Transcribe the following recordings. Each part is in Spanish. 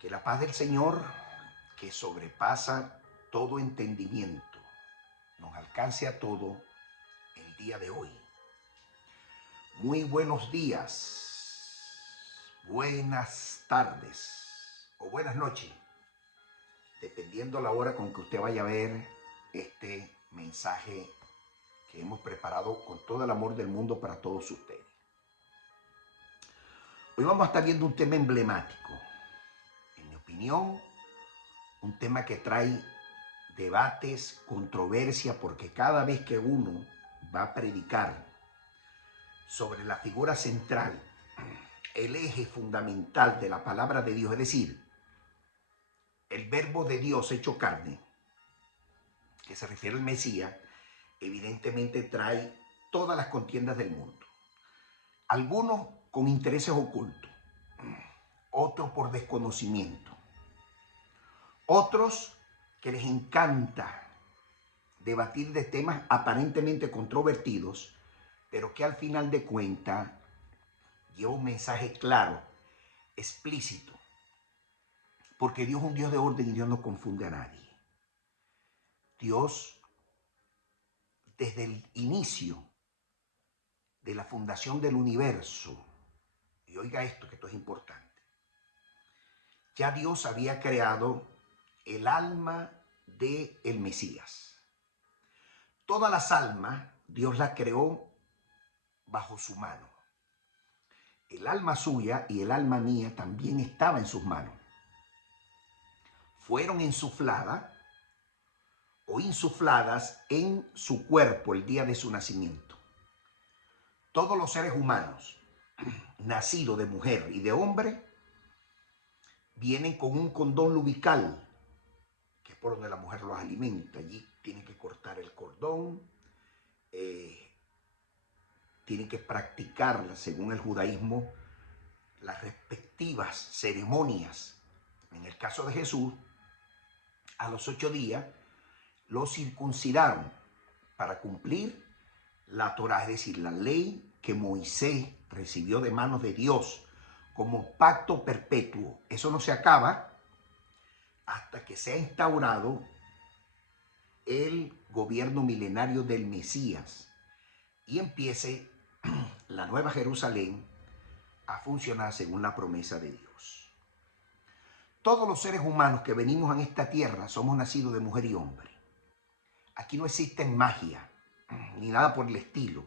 Que la paz del Señor, que sobrepasa todo entendimiento, nos alcance a todo el día de hoy. Muy buenos días, buenas tardes o buenas noches, dependiendo la hora con que usted vaya a ver este mensaje que hemos preparado con todo el amor del mundo para todos ustedes. Hoy vamos a estar viendo un tema emblemático, en mi opinión, un tema que trae debates, controversia, porque cada vez que uno va a predicar sobre la figura central, el eje fundamental de la palabra de Dios, es decir, el verbo de Dios hecho carne, que se refiere al Mesías, evidentemente trae todas las contiendas del mundo. Algunos con intereses ocultos, otros por desconocimiento, otros que les encanta debatir de temas aparentemente controvertidos, pero que al final de cuentas lleva un mensaje claro, explícito, porque Dios es un Dios de orden y Dios no confunde a nadie. Dios, desde el inicio de la fundación del universo, y oiga esto, que esto es importante, ya Dios había creado el alma del Mesías. Todas las almas Dios las creó bajo su mano. El alma suya y el alma mía también estaba en sus manos. Fueron insufladas o insufladas en su cuerpo el día de su nacimiento. Todos los seres humanos nacidos de mujer y de hombre vienen con un cordón lumbilical, que es por donde la mujer los alimenta. Allí tienen que cortar el cordón, tienen que practicar, según el judaísmo, las respectivas ceremonias. En el caso de Jesús, a los 8 días lo circuncidaron para cumplir la Torá, es decir, la ley que Moisés recibió de manos de Dios como pacto perpetuo. Eso no se acaba hasta que se ha instaurado el gobierno milenario del Mesías y empiece la nueva Jerusalén a funcionar según la promesa de Dios. Todos los seres humanos que venimos a esta tierra somos nacidos de mujer y hombre. Aquí no existe magia ni nada por el estilo.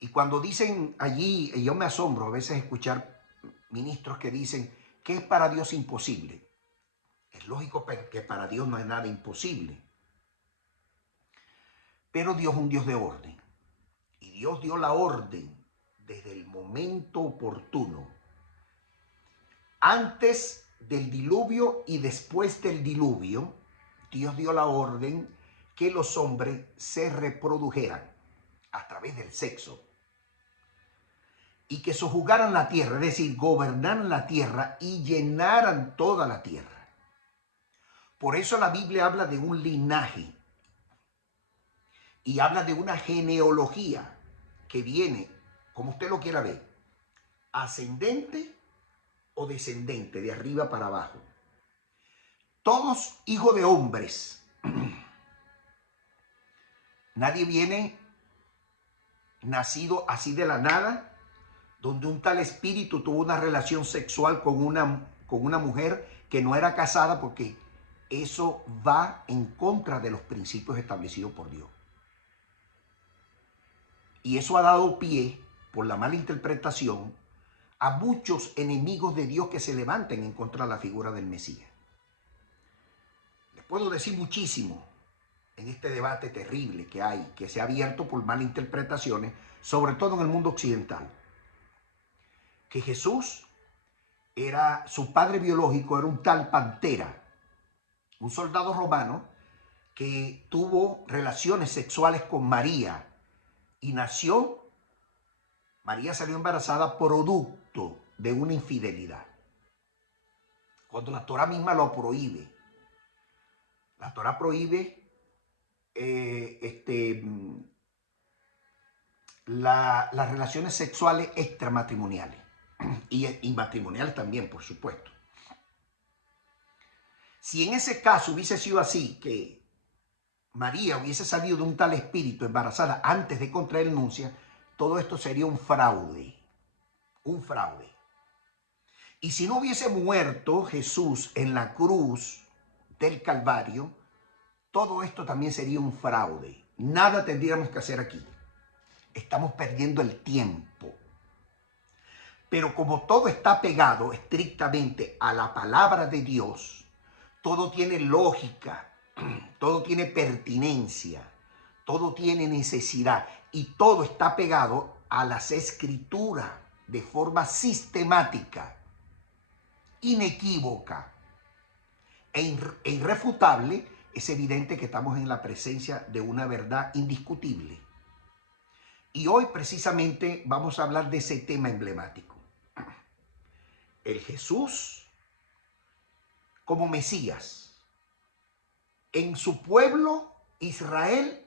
Y cuando dicen allí, yo me asombro a veces escuchar ministros que dicen que es para Dios imposible. Es lógico que para Dios no hay nada imposible. Pero Dios es un Dios de orden. Y Dios dio la orden desde el momento oportuno. Antes del diluvio y después del diluvio, Dios dio la orden que los hombres se reprodujeran a través del sexo y que sojuzgaran la tierra, es decir, gobernaran la tierra y llenaran toda la tierra. Por eso la Biblia habla de un linaje y habla de una genealogía que viene, como usted lo quiera ver, ascendente o descendente, de arriba para abajo. Todos hijos de hombres. Nadie viene nacido así de la nada, donde un tal espíritu tuvo una relación sexual con una mujer que no era casada, porque eso va en contra de los principios establecidos por Dios. Y eso ha dado pie, por la mala interpretación, a muchos enemigos de Dios que se levanten en contra de la figura del Mesías. Les puedo decir muchísimo en este debate terrible que hay, que se ha abierto por malas interpretaciones, sobre todo en el mundo occidental. Que Jesús era, su padre biológico era un tal Pantera, un soldado romano que tuvo relaciones sexuales con María y María salió embarazada producto de una infidelidad. Cuando la Torá misma lo prohíbe. La Torá prohíbe las relaciones sexuales extramatrimoniales y matrimoniales también, por supuesto. Si en ese caso hubiese sido así, que María hubiese salido de un tal espíritu embarazada antes de contraer nuncia, todo esto sería un fraude, un fraude. Y si no hubiese muerto Jesús en la cruz del Calvario, todo esto también sería un fraude. Nada tendríamos que hacer aquí. Estamos perdiendo el tiempo. Pero como todo está pegado estrictamente a la palabra de Dios, todo tiene lógica, todo tiene pertinencia, todo tiene necesidad y todo está pegado a las escrituras de forma sistemática, inequívoca e irrefutable. Es evidente que estamos en la presencia de una verdad indiscutible. Y hoy precisamente vamos a hablar de ese tema emblemático. El Jesús como Mesías. En su pueblo, Israel,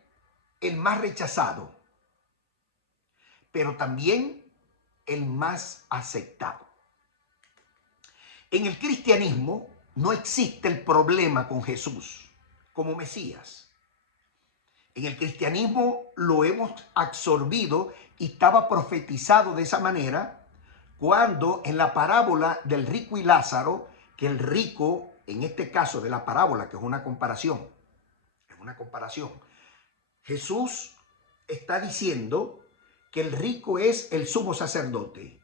el más rechazado, pero también el más aceptado. En el cristianismo no existe el problema con Jesús como Mesías. En el cristianismo lo hemos absorbido y estaba profetizado de esa manera cuando en la parábola del rico y Lázaro, que el rico, en este caso de la parábola, que es una comparación, Jesús está diciendo que el rico es el sumo sacerdote.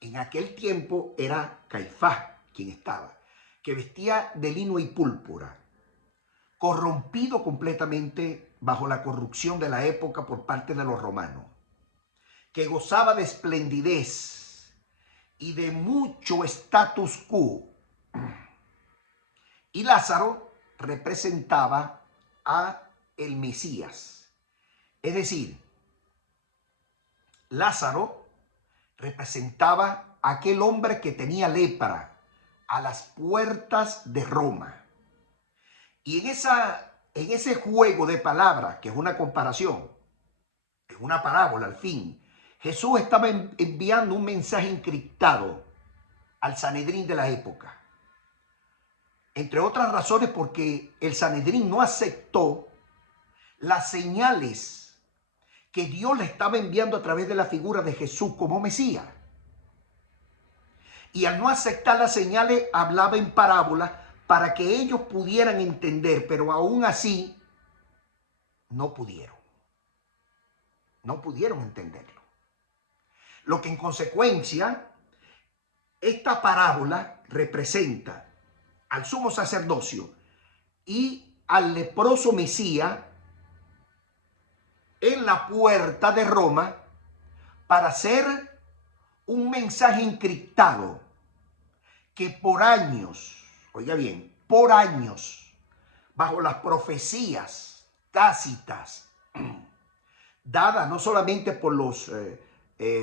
En aquel tiempo era Caifás quien estaba, que vestía de lino y púrpura, corrompido completamente bajo la corrupción de la época por parte de los romanos, que gozaba de esplendidez y de mucho status quo. Y Lázaro representaba a el Mesías. Es decir, Lázaro representaba a aquel hombre que tenía lepra a las puertas de Roma. Y en ese juego de palabras, que es una comparación, es una parábola al fin, Jesús estaba enviando un mensaje encriptado al Sanedrín de la época. Entre otras razones porque el Sanedrín no aceptó las señales que Dios le estaba enviando a través de la figura de Jesús como Mesías. Y al no aceptar las señales, hablaba en parábolas para que ellos pudieran entender, pero aún así no pudieron. No pudieron entenderlo. Lo que en consecuencia, esta parábola representa al sumo sacerdocio y al leproso Mesías en la puerta de Roma para hacer un mensaje encriptado que por años, oiga bien, por años, bajo las profecías tácitas dadas no solamente por los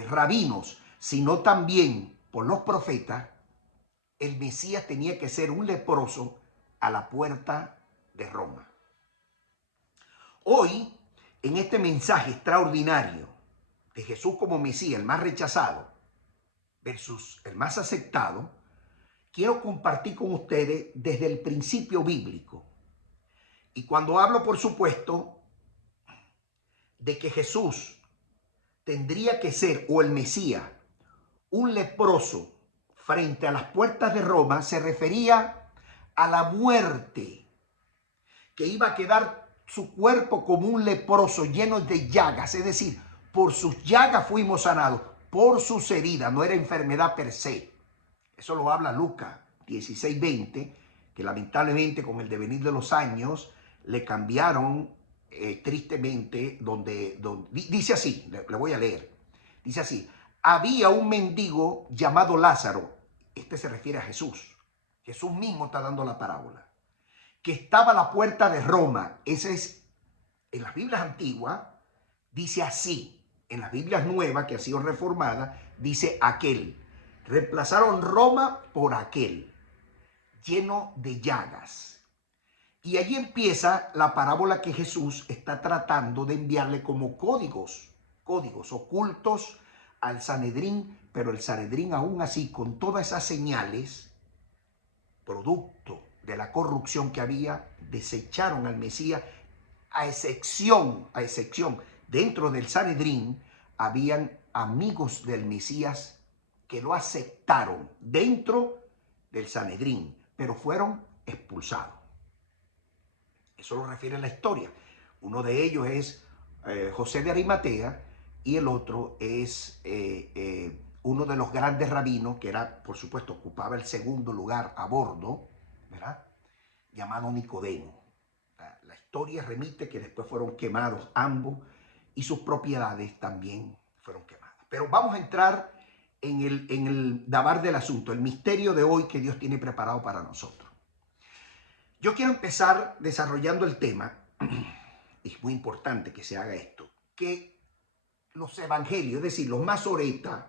rabinos, sino también por los profetas, el Mesías tenía que ser un leproso a la puerta de Roma. Hoy, en este mensaje extraordinario de Jesús como Mesías, el más rechazado versus el más aceptado, quiero compartir con ustedes desde el principio bíblico. Y cuando hablo, por supuesto, de que Jesús tendría que ser, o el Mesías, un leproso frente a las puertas de Roma, se refería a la muerte, que iba a quedar su cuerpo como un leproso lleno de llagas, es decir, por sus llagas fuimos sanados, por sus heridas, no era enfermedad per se. Eso lo habla Lucas 16:20, que lamentablemente con el devenir de los años le cambiaron tristemente, donde dice así, le voy a leer, dice así: había un mendigo llamado Lázaro, este se refiere a Jesús, Jesús mismo está dando la parábola, que estaba a la puerta de Roma. Ese es, en las Biblias antiguas, dice así, en las Biblias nuevas, que ha sido reformada, dice aquel. Reemplazaron Roma por aquel, lleno de llagas. Y allí empieza la parábola que Jesús está tratando de enviarle como códigos ocultos al Sanedrín, pero el Sanedrín aún así, con todas esas señales, producto de la corrupción que había, desecharon al Mesías, a excepción, dentro del Sanedrín, habían amigos del Mesías que lo aceptaron dentro del Sanedrín, pero fueron expulsados. Eso lo refiere la historia. Uno de ellos es José de Arimatea y el otro es uno de los grandes rabinos, que era, por supuesto, ocupaba el segundo lugar a bordo, ¿verdad? Llamado Nicodemo. La historia remite que después fueron quemados ambos y sus propiedades también fueron quemadas. Pero vamos a entrar en el dabar del asunto, el misterio de hoy que Dios tiene preparado para nosotros. Yo quiero empezar desarrollando el tema, y es muy importante que se haga esto, que los evangelios, es decir, los masoretas,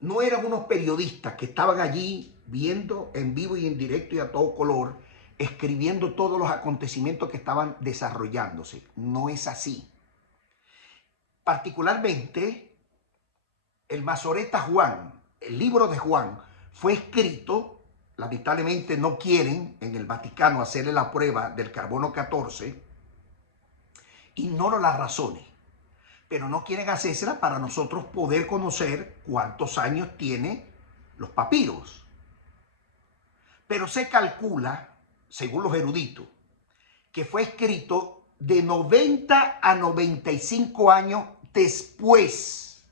no eran unos periodistas que estaban allí viendo en vivo y en directo y a todo color, escribiendo todos los acontecimientos que estaban desarrollándose. No es así. Particularmente, el masoreta Juan, el libro de Juan, fue escrito, lamentablemente no quieren en el Vaticano hacerle la prueba del carbono 14, ignoro las razones, pero no quieren hacérsela para nosotros poder conocer cuántos años tiene los papiros. Pero se calcula, según los eruditos, que fue escrito de 90 a 95 años después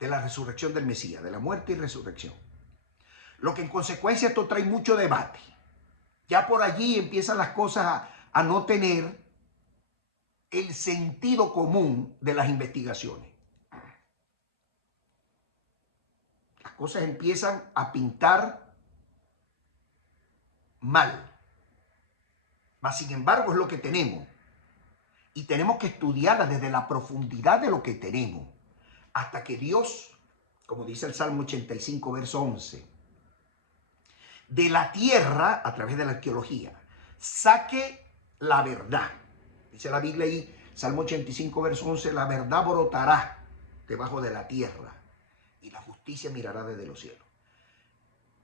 de la resurrección del Mesías, de la muerte y resurrección. Lo que en consecuencia esto trae mucho debate. Ya por allí empiezan las cosas a no tener el sentido común de las investigaciones. Las cosas empiezan a pintar mal. Mas, sin embargo, es lo que tenemos. Y tenemos que estudiarla desde la profundidad de lo que tenemos. Hasta que Dios, como dice el Salmo 85, verso 11, de la tierra, a través de la arqueología, saque la verdad. Dice la Biblia ahí, Salmo 85, verso 11, la verdad brotará debajo de la tierra y la justicia mirará desde los cielos.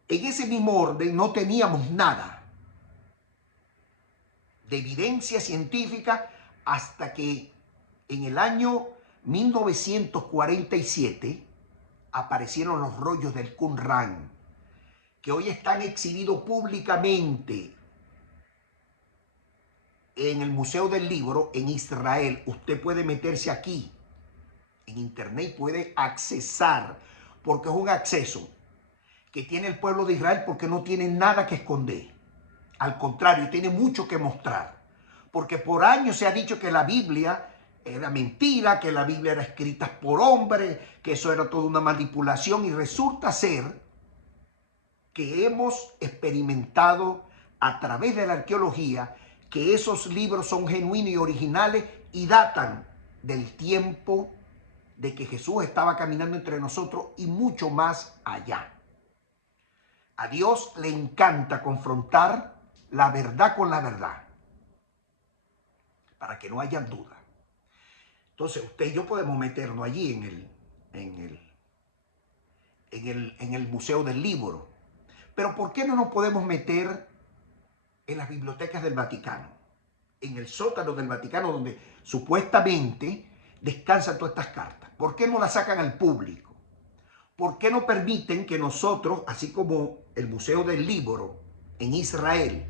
En ese mismo orden no teníamos nada de evidencia científica hasta que en el año 1947 aparecieron los rollos del Qumran, que hoy están exhibidos públicamente en el Museo del Libro en Israel. Usted puede meterse aquí en internet y puede accesar, porque es un acceso que tiene el pueblo de Israel, porque no tiene nada que esconder. Al contrario, tiene mucho que mostrar, porque por años se ha dicho que la Biblia era mentira, que la Biblia era escrita por hombres, que eso era toda una manipulación, y resulta ser que hemos experimentado a través de la arqueología que esos libros son genuinos y originales y datan del tiempo de que Jesús estaba caminando entre nosotros y mucho más allá. A Dios le encanta confrontar la verdad con la verdad, para que no haya duda. Entonces usted y yo podemos meternos allí en el Museo del Libro. Pero ¿por qué no nos podemos meter en las bibliotecas del Vaticano? En el sótano del Vaticano, donde supuestamente descansan todas estas cartas. ¿Por qué no las sacan al público? ¿Por qué no permiten que nosotros, así como el Museo del Libro en Israel,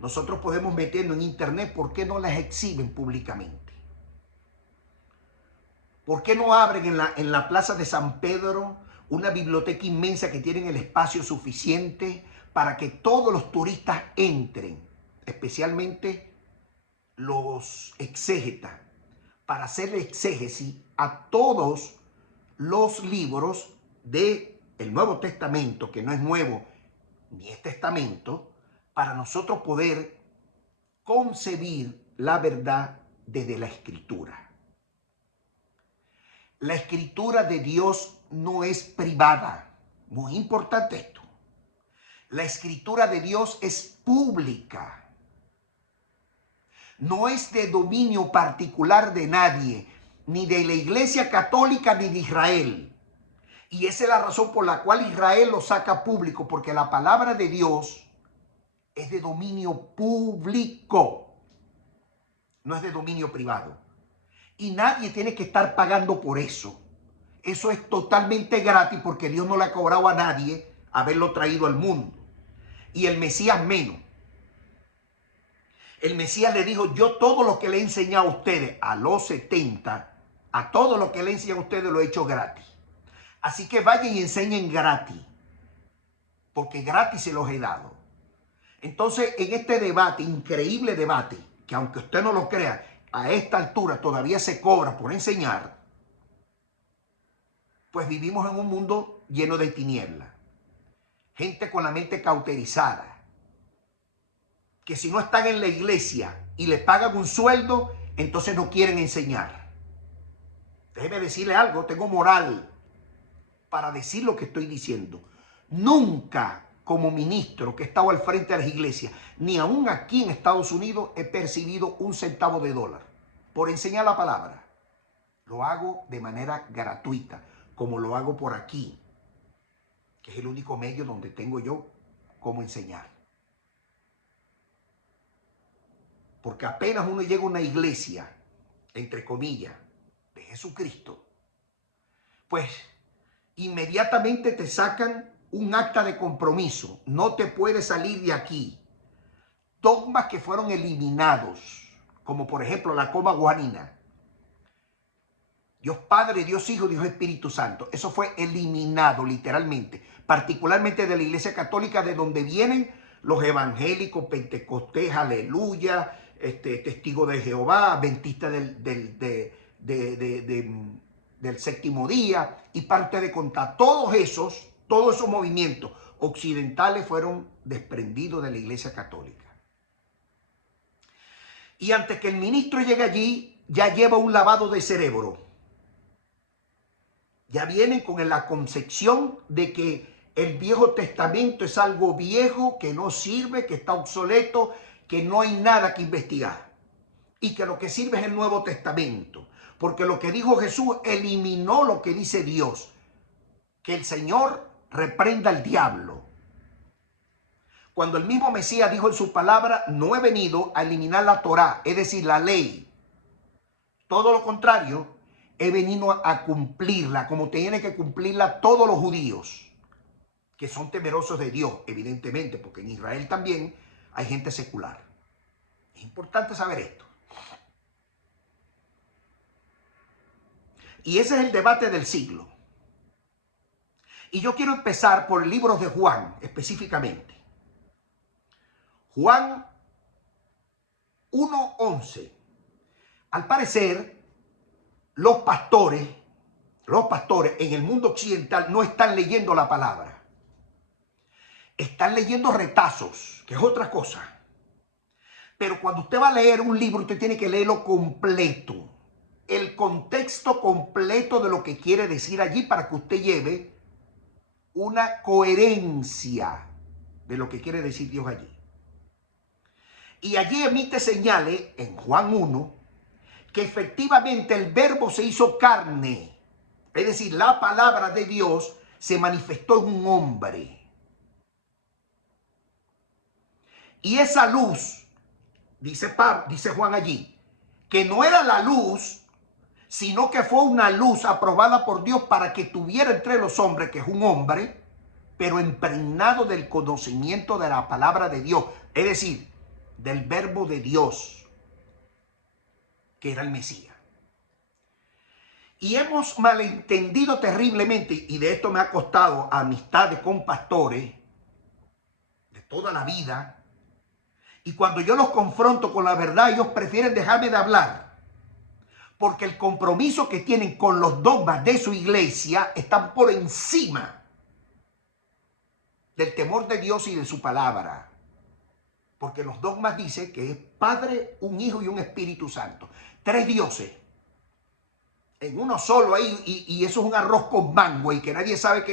nosotros podemos meternos en internet? ¿Por qué no las exhiben públicamente? ¿Por qué no abren en la plaza de San Pedro una biblioteca inmensa que tiene el espacio suficiente para que todos los turistas entren, especialmente los exégetas, para hacer exégesis a todos los libros del Nuevo Testamento, que no es nuevo ni es testamento, para nosotros poder concebir la verdad desde la Escritura? La Escritura de Dios no es privada. Muy importante esto. La Escritura de Dios es pública. No es de dominio particular de nadie, ni de la Iglesia Católica ni de Israel. Y esa es la razón por la cual Israel lo saca público, porque la palabra de Dios es de dominio público, no es de dominio privado. Y nadie tiene que estar pagando por eso. Eso es totalmente gratis porque Dios no le ha cobrado a nadie haberlo traído al mundo. Y el Mesías menos. El Mesías le dijo, yo todo lo que le he enseñado a ustedes a los 70, a todo lo que le he enseñado a ustedes lo he hecho gratis. Así que vayan y enseñen gratis, porque gratis se los he dado. Entonces, en este debate, increíble debate, que aunque usted no lo crea, a esta altura todavía se cobra por enseñar, pues vivimos en un mundo lleno de tinieblas. Gente con la mente cauterizada, que si no están en la iglesia y le pagan un sueldo, entonces no quieren enseñar. Déjeme decirle algo, tengo moral para decir lo que estoy diciendo. Nunca como ministro que he estado al frente de las iglesias, ni aún aquí en Estados Unidos, he percibido un centavo de dólar por enseñar la palabra. Lo hago de manera gratuita, como lo hago por aquí, que es el único medio donde tengo yo cómo enseñar. Porque apenas uno llega a una iglesia, entre comillas, de Jesucristo, pues inmediatamente te sacan un acta de compromiso. No te puedes salir de aquí. Dogmas que fueron eliminados, como por ejemplo la coma guanina. Dios Padre, Dios Hijo, Dios Espíritu Santo. Eso fue eliminado literalmente, particularmente de la Iglesia Católica, de donde vienen los evangélicos, pentecostés, aleluya, testigos de Jehová, adventistas del séptimo día, y parte de contar. Todos esos movimientos occidentales fueron desprendidos de la Iglesia Católica. Y antes que el ministro llegue allí, ya lleva un lavado de cerebro. Ya vienen con la concepción de que el Viejo Testamento es algo viejo, que no sirve, que está obsoleto, que no hay nada que investigar. Y que lo que sirve es el Nuevo Testamento. Porque lo que dijo Jesús eliminó lo que dice Dios. Que el Señor reprenda al diablo. Cuando el mismo Mesías dijo en su palabra, no he venido a eliminar la Torá, es decir, la ley. Todo lo contrario, he venido a cumplirla, como tienen que cumplirla todos los judíos, que son temerosos de Dios, evidentemente, porque en Israel también hay gente secular. Es importante saber esto. Y ese es el debate del siglo. Y yo quiero empezar por el libro de Juan, específicamente. Juan 1:11. Al parecer, los pastores en el mundo occidental no están leyendo la palabra. Están leyendo retazos, que es otra cosa. Pero cuando usted va a leer un libro, usted tiene que leerlo completo. El contexto completo de lo que quiere decir allí para que usted lleve una coherencia de lo que quiere decir Dios allí. Y allí emite señales en Juan 1 que efectivamente el verbo se hizo carne. Es decir, la palabra de Dios se manifestó en un hombre. Y esa luz, dice Juan allí, que no era la luz, sino que fue una luz aprobada por Dios para que tuviera entre los hombres, que es un hombre, pero impregnado del conocimiento de la palabra de Dios. Es decir, del verbo de Dios, que era el Mesías. Y hemos malentendido terriblemente, y de esto me ha costado amistades con pastores de toda la vida, y cuando yo los confronto con la verdad, ellos prefieren dejarme de hablar, porque el compromiso que tienen con los dogmas de su iglesia están por encima del temor de Dios y de su palabra. Porque los dogmas dicen que es Padre, un Hijo y un Espíritu Santo. 3 dioses en uno solo ahí, y eso es un arroz con mango y que nadie sabe qué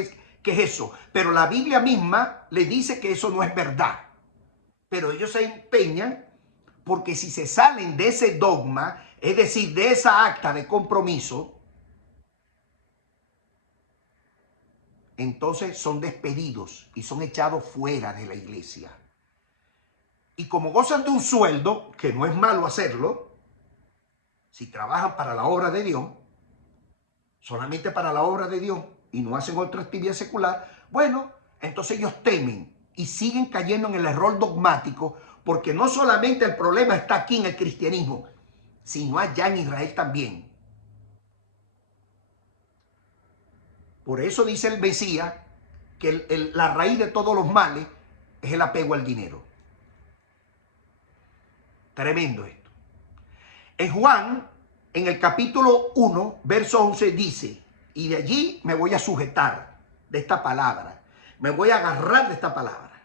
es eso. Pero la Biblia misma le dice que eso no es verdad. Pero ellos se empeñan porque si se salen de ese dogma, es decir, de esa acta de compromiso, entonces son despedidos y son echados fuera de la iglesia. Y como gozan de un sueldo, que no es malo hacerlo, si trabajan para la obra de Dios, solamente para la obra de Dios, y no hacen otra actividad secular, bueno, entonces ellos temen y siguen cayendo en el error dogmático, porque no solamente el problema está aquí en el cristianismo, sino allá en Israel también. Por eso dice el Mesías que la raíz de todos los males es el apego al dinero. Tremendo esto. En Juan, en el capítulo 1, verso 11, dice, y de allí me voy a sujetar de esta palabra, me voy a agarrar de esta palabra,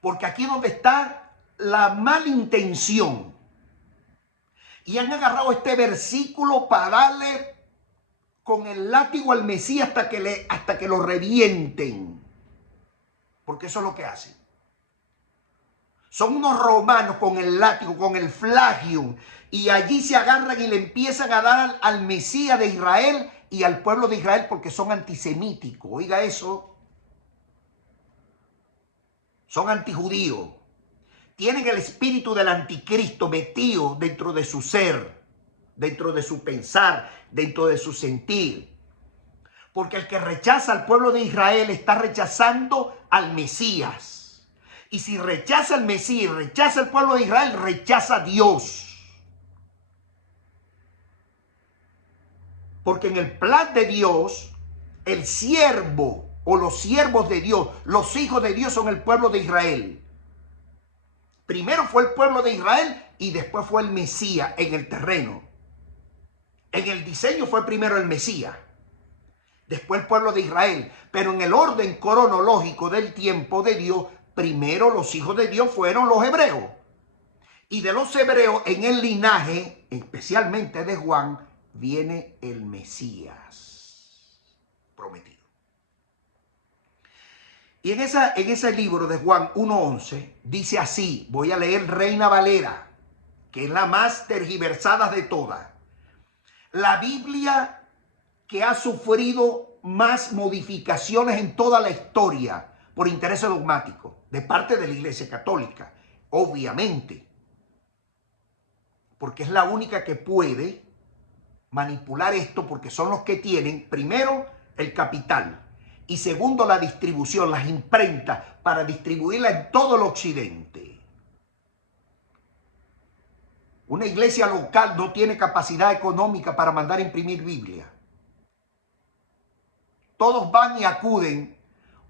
porque aquí es donde está la mala intención, y han agarrado este versículo para darle con el látigo al Mesías hasta que lo revienten, porque eso es lo que hacen. Son unos romanos con el látigo, con el flagium, y allí se agarran y le empiezan a dar al Mesías de Israel y al pueblo de Israel porque son antisemíticos. Oiga eso. Son antijudíos. Tienen el espíritu del anticristo metido dentro de su ser, dentro de su pensar, dentro de su sentir. Porque el que rechaza al pueblo de Israel está rechazando al Mesías. Y si rechaza al Mesías, rechaza al pueblo de Israel, rechaza a Dios. Porque en el plan de Dios, el siervo o los siervos de Dios, los hijos de Dios son el pueblo de Israel. Primero fue el pueblo de Israel y después fue el Mesías en el terreno. En el diseño fue primero el Mesías, después el pueblo de Israel. Pero en el orden cronológico del tiempo de Dios, primero los hijos de Dios fueron los hebreos. Y de los hebreos en el linaje, especialmente de Juan, viene el Mesías prometido. Y en ese libro de Juan 1:11 dice así, voy a leer Reina Valera, que es la más tergiversada de todas. La Biblia que ha sufrido más modificaciones en toda la historia por intereses dogmáticos de parte de la Iglesia Católica, obviamente, porque es la única que puede manipular esto, porque son los que tienen, primero, el capital, y segundo, la distribución, las imprentas, para distribuirla en todo el occidente. Una iglesia local no tiene capacidad económica para mandar a imprimir Biblia. Todos van y acuden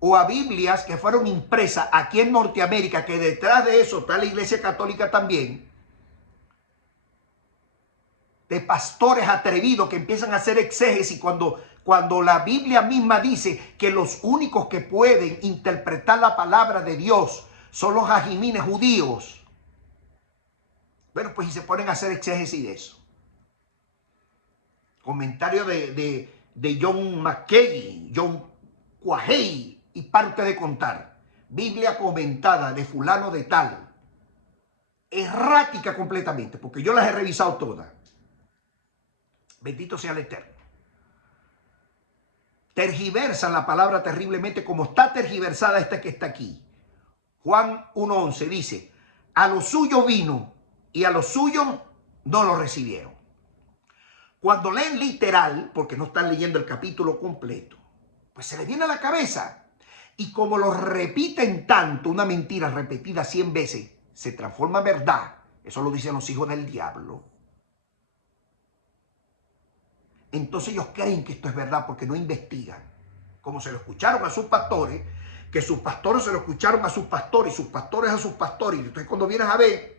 o a Biblias que fueron impresas aquí en Norteamérica, que detrás de eso está la Iglesia Católica también, de pastores atrevidos que empiezan a hacer exégesis cuando la Biblia misma dice que los únicos que pueden interpretar la palabra de Dios son los ajimines judíos. Bueno, pues y se ponen a hacer exégesis de eso. Comentario de John McKay, John Quahey, y parte de contar. Biblia comentada de fulano de tal. Errática completamente, porque yo las he revisado todas. Bendito sea el Eterno. Tergiversan la palabra terriblemente como está tergiversada esta que está aquí. Juan 1:11 dice, a lo suyo vino y a lo suyo no lo recibieron. Cuando leen literal, porque no están leyendo el capítulo completo, pues se les viene a la cabeza. Y como lo repiten tanto, una mentira repetida 100 veces, se transforma en verdad. Eso lo dicen los hijos del diablo. Entonces ellos creen que esto es verdad porque no investigan. Como se lo escucharon a sus pastores, que sus pastores se lo escucharon a sus pastores y sus pastores a sus pastores. Y entonces cuando vienes a ver,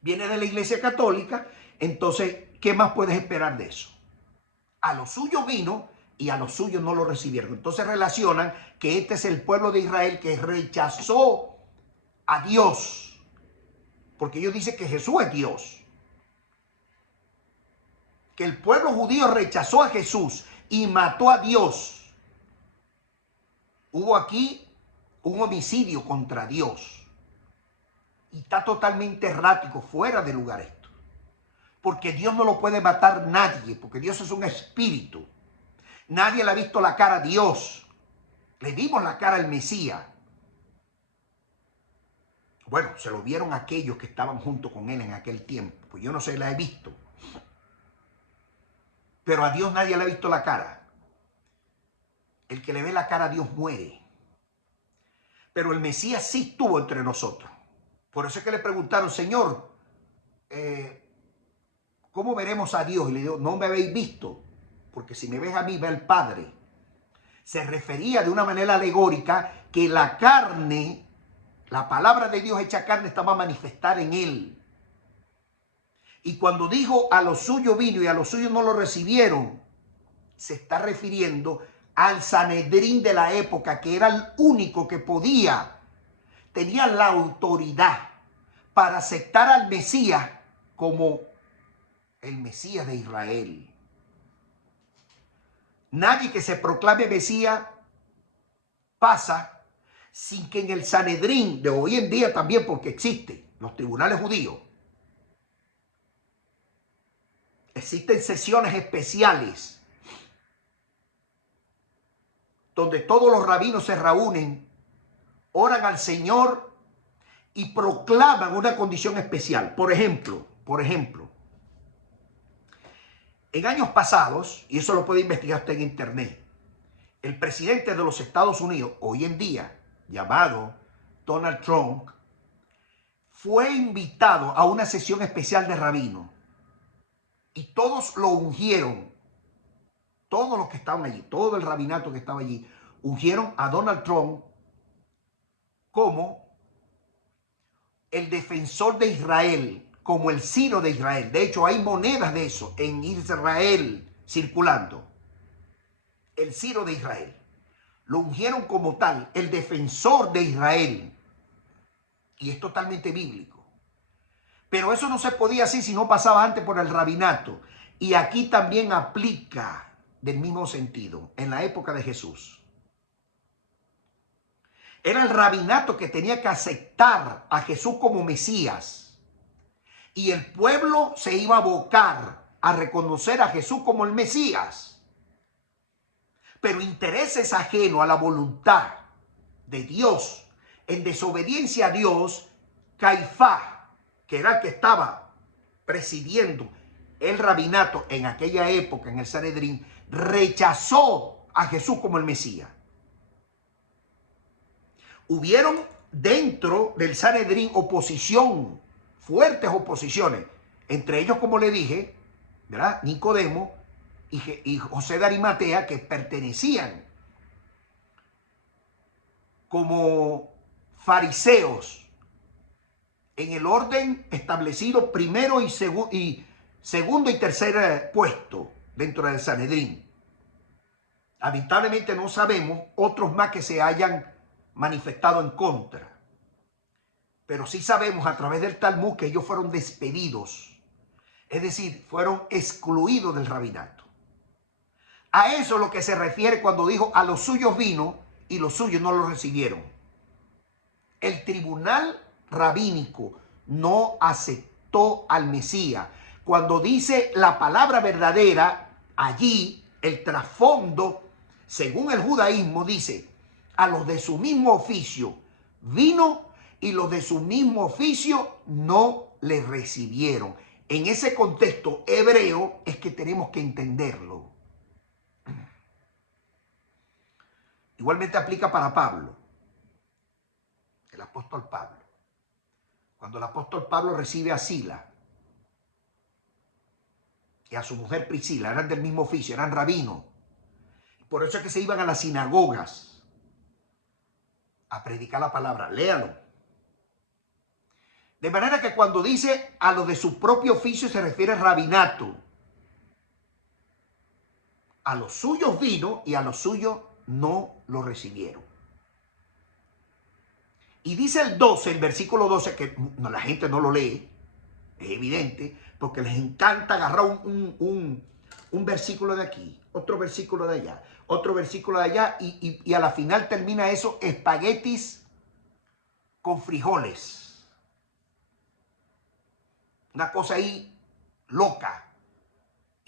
viene de la Iglesia Católica, entonces, ¿qué más puedes esperar de eso? A lo suyo vino y a lo suyo no lo recibieron. Entonces relacionan que este es el pueblo de Israel que rechazó a Dios. Porque ellos dicen que Jesús es Dios. Que el pueblo judío rechazó a Jesús y mató a Dios. Hubo aquí un homicidio contra Dios. Y está totalmente errático, fuera de lugar esto. Porque Dios no lo puede matar nadie, porque Dios es un espíritu. Nadie le ha visto la cara a Dios. Le vimos la cara al Mesías. Bueno, se lo vieron aquellos que estaban junto con él en aquel tiempo. Pues yo no se la he visto. Pero a Dios nadie le ha visto la cara. El que le ve la cara a Dios muere. Pero el Mesías sí estuvo entre nosotros. Por eso es que le preguntaron, Señor, ¿cómo veremos a Dios? Y le dijo, no me habéis visto, porque si me ves a mí, ve al Padre. Se refería de una manera alegórica que la carne, la palabra de Dios hecha carne, estaba manifestada en él. Y cuando dijo a los suyos vino y a los suyos no lo recibieron, se está refiriendo al Sanedrín de la época, que era el único que tenía la autoridad para aceptar al Mesías como el Mesías de Israel. Nadie que se proclame Mesías pasa sin que en el Sanedrín de hoy en día también, porque existe, los tribunales judíos, existen sesiones especiales donde todos los rabinos se reúnen, oran al Señor y proclaman una condición especial. Por ejemplo, en años pasados, y eso lo puede investigar usted en internet, el presidente de los Estados Unidos, hoy en día, llamado Donald Trump, fue invitado a una sesión especial de rabinos y todos lo ungieron. Todos los que estaban allí, todo el rabinato que estaba allí, ungieron a Donald Trump como el defensor de Israel, como el Ciro de Israel. De hecho, hay monedas de eso en Israel circulando. El Ciro de Israel. Lo ungieron como tal, el defensor de Israel. Y es totalmente bíblico. Pero eso no se podía hacer si no pasaba antes por el rabinato. Y aquí también aplica del mismo sentido, en la época de Jesús. Era el rabinato que tenía que aceptar a Jesús como Mesías. Y el pueblo se iba a abocar a reconocer a Jesús como el Mesías. Pero intereses ajenos a la voluntad de Dios, en desobediencia a Dios, Caifás, que era el que estaba presidiendo el rabinato en aquella época en el Sanedrín, rechazó a Jesús como el Mesías. Hubieron dentro del Sanedrín oposición, fuertes oposiciones, entre ellos, como le dije, ¿verdad? Nicodemo y José de Arimatea, que pertenecían como fariseos en el orden establecido primero y segundo y tercer puesto dentro del Sanedrín. Lamentablemente no sabemos otros más que se hayan manifestado en contra. Pero sí sabemos a través del Talmud que ellos fueron despedidos. Es decir, fueron excluidos del rabinato. A eso es lo que se refiere cuando dijo a los suyos vino y los suyos no lo recibieron. El tribunal rabínico no aceptó al Mesías. Cuando dice la palabra verdadera, allí el trasfondo, según el judaísmo, dice a los de su mismo oficio vino y los de su mismo oficio no le recibieron. En ese contexto hebreo es que tenemos que entenderlo. Igualmente aplica para Pablo, el apóstol Pablo. Cuando el apóstol Pablo recibe a Sila y a su mujer Priscila, eran del mismo oficio, eran rabinos. Por eso es que se iban a las sinagogas a predicar la palabra. Léalo. De manera que cuando dice a los de su propio oficio se refiere al rabinato. A los suyos vino y a los suyos no lo recibieron. Y dice el 12, el versículo 12, que la gente no lo lee, es evidente, porque les encanta agarrar un versículo de aquí, otro versículo de allá, otro versículo de allá, y a la final termina eso, espaguetis con frijoles. Una cosa ahí loca.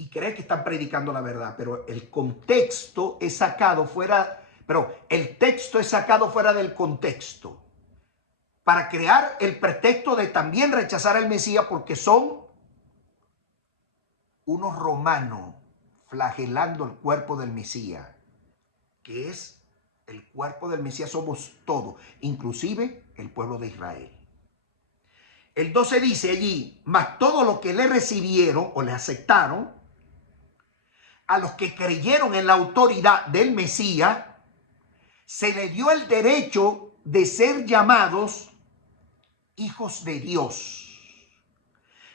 y creen que están predicando la verdad, pero el contexto es sacado fuera, pero el texto es sacado fuera del contexto para crear el pretexto de también rechazar al Mesías porque son unos romanos flagelando el cuerpo del Mesías, que es el cuerpo del Mesías, somos todos, inclusive el pueblo de Israel. El 12 dice allí, mas todo lo que le recibieron o le aceptaron, a los que creyeron en la autoridad del Mesías, se le dio el derecho de ser llamados hijos de Dios.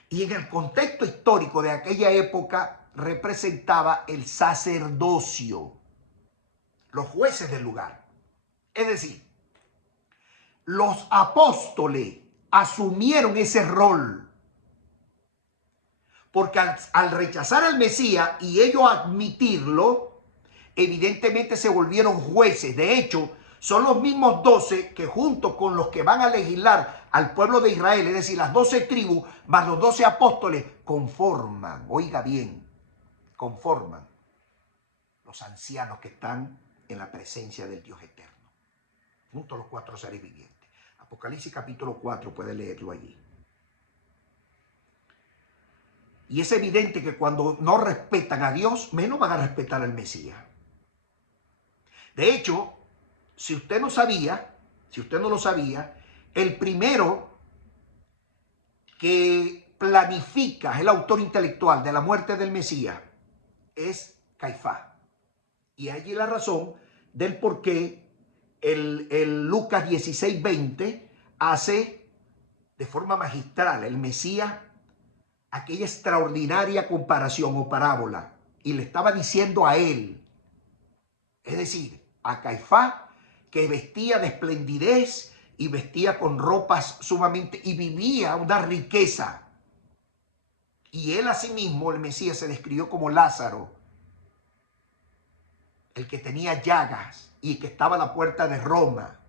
Y en el contexto histórico de aquella época representaba el sacerdocio, los jueces del lugar. Es decir, los apóstoles asumieron ese rol, porque al rechazar al Mesías y ellos admitirlo, evidentemente se volvieron jueces. De hecho, son los mismos 12 que junto con los que van a legislar al pueblo de Israel, es decir, las 12 tribus, más los 12 apóstoles, conforman, oiga bien, conforman los ancianos que están en la presencia del Dios eterno, junto a los 4 seres vivientes. Apocalipsis capítulo 4, puede leerlo allí. Y es evidente que cuando no respetan a Dios, menos van a respetar al Mesías. De hecho, si usted no lo sabía, el primero que planifica, es el autor intelectual de la muerte del Mesías, es Caifás. Y allí la razón del por qué el Lucas 16:20 hace de forma magistral el Mesías aquella extraordinaria comparación o parábola, y le estaba diciendo a él, es decir, a Caifás, que vestía de esplendidez y vestía con ropas sumamente, y vivía una riqueza. Y él asimismo, el Mesías, se describió como Lázaro, el que tenía llagas y que estaba a la puerta de Roma,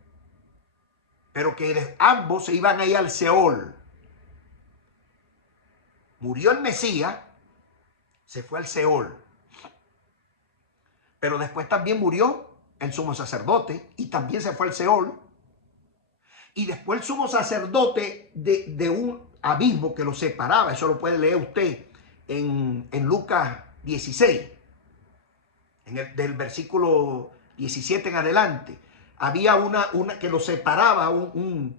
pero que ambos se iban a ir al Seol. Murió el Mesías, se fue al Seol. Pero después también murió el sumo sacerdote y también se fue al Seol. Y después el sumo sacerdote de un abismo que lo separaba, eso lo puede leer usted en Lucas 16, del versículo 17 en adelante. Había una que lo separaba, un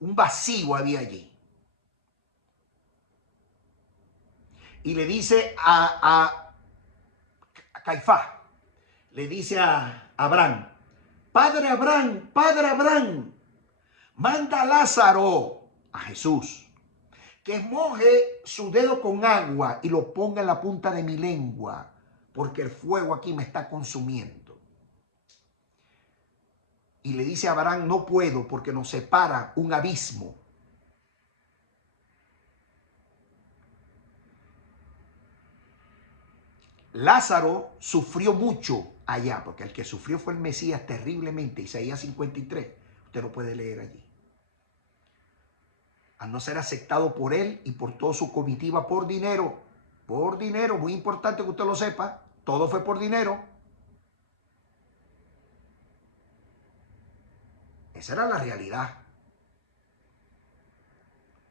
vacío había allí. Y le dice a Caifás, le dice a Abraham, Padre Abraham, manda a Lázaro, a Jesús, que moje su dedo con agua y lo ponga en la punta de mi lengua, porque el fuego aquí me está consumiendo. Y le dice a Abraham, no puedo porque nos separa un abismo. Lázaro sufrió mucho allá, porque el que sufrió fue el Mesías terriblemente, Isaías 53, usted lo puede leer allí. Al no ser aceptado por él y por toda su comitiva por dinero, muy importante que usted lo sepa, todo fue por dinero. Esa era la realidad.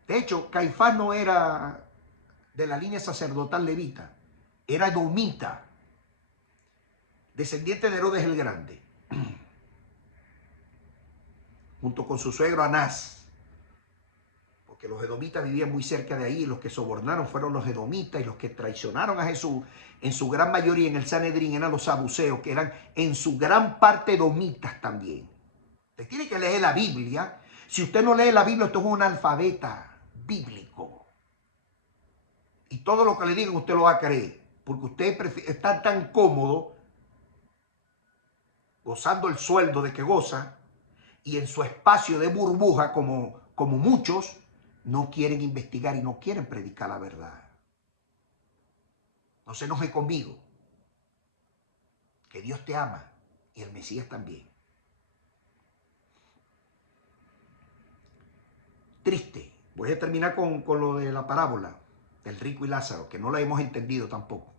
De hecho, Caifás no era de la línea sacerdotal levita, era edomita, descendiente de Herodes el Grande, junto con su suegro Anás, porque los edomitas vivían muy cerca de ahí, y los que sobornaron fueron los edomitas, y los que traicionaron a Jesús, en su gran mayoría en el Sanedrín, eran los saduceos, que eran en su gran parte edomitas también. Usted tiene que leer la Biblia. Si usted no lee la Biblia, usted es un analfabeta bíblico. Y todo lo que le digan usted lo va a creer, porque usted está tan cómodo gozando el sueldo de que goza y en su espacio de burbuja como muchos no quieren investigar y no quieren predicar la verdad. No se enoje conmigo, que Dios te ama y el Mesías también. Triste. Voy a terminar con lo de la parábola. del rico y Lázaro, que no lo hemos entendido tampoco.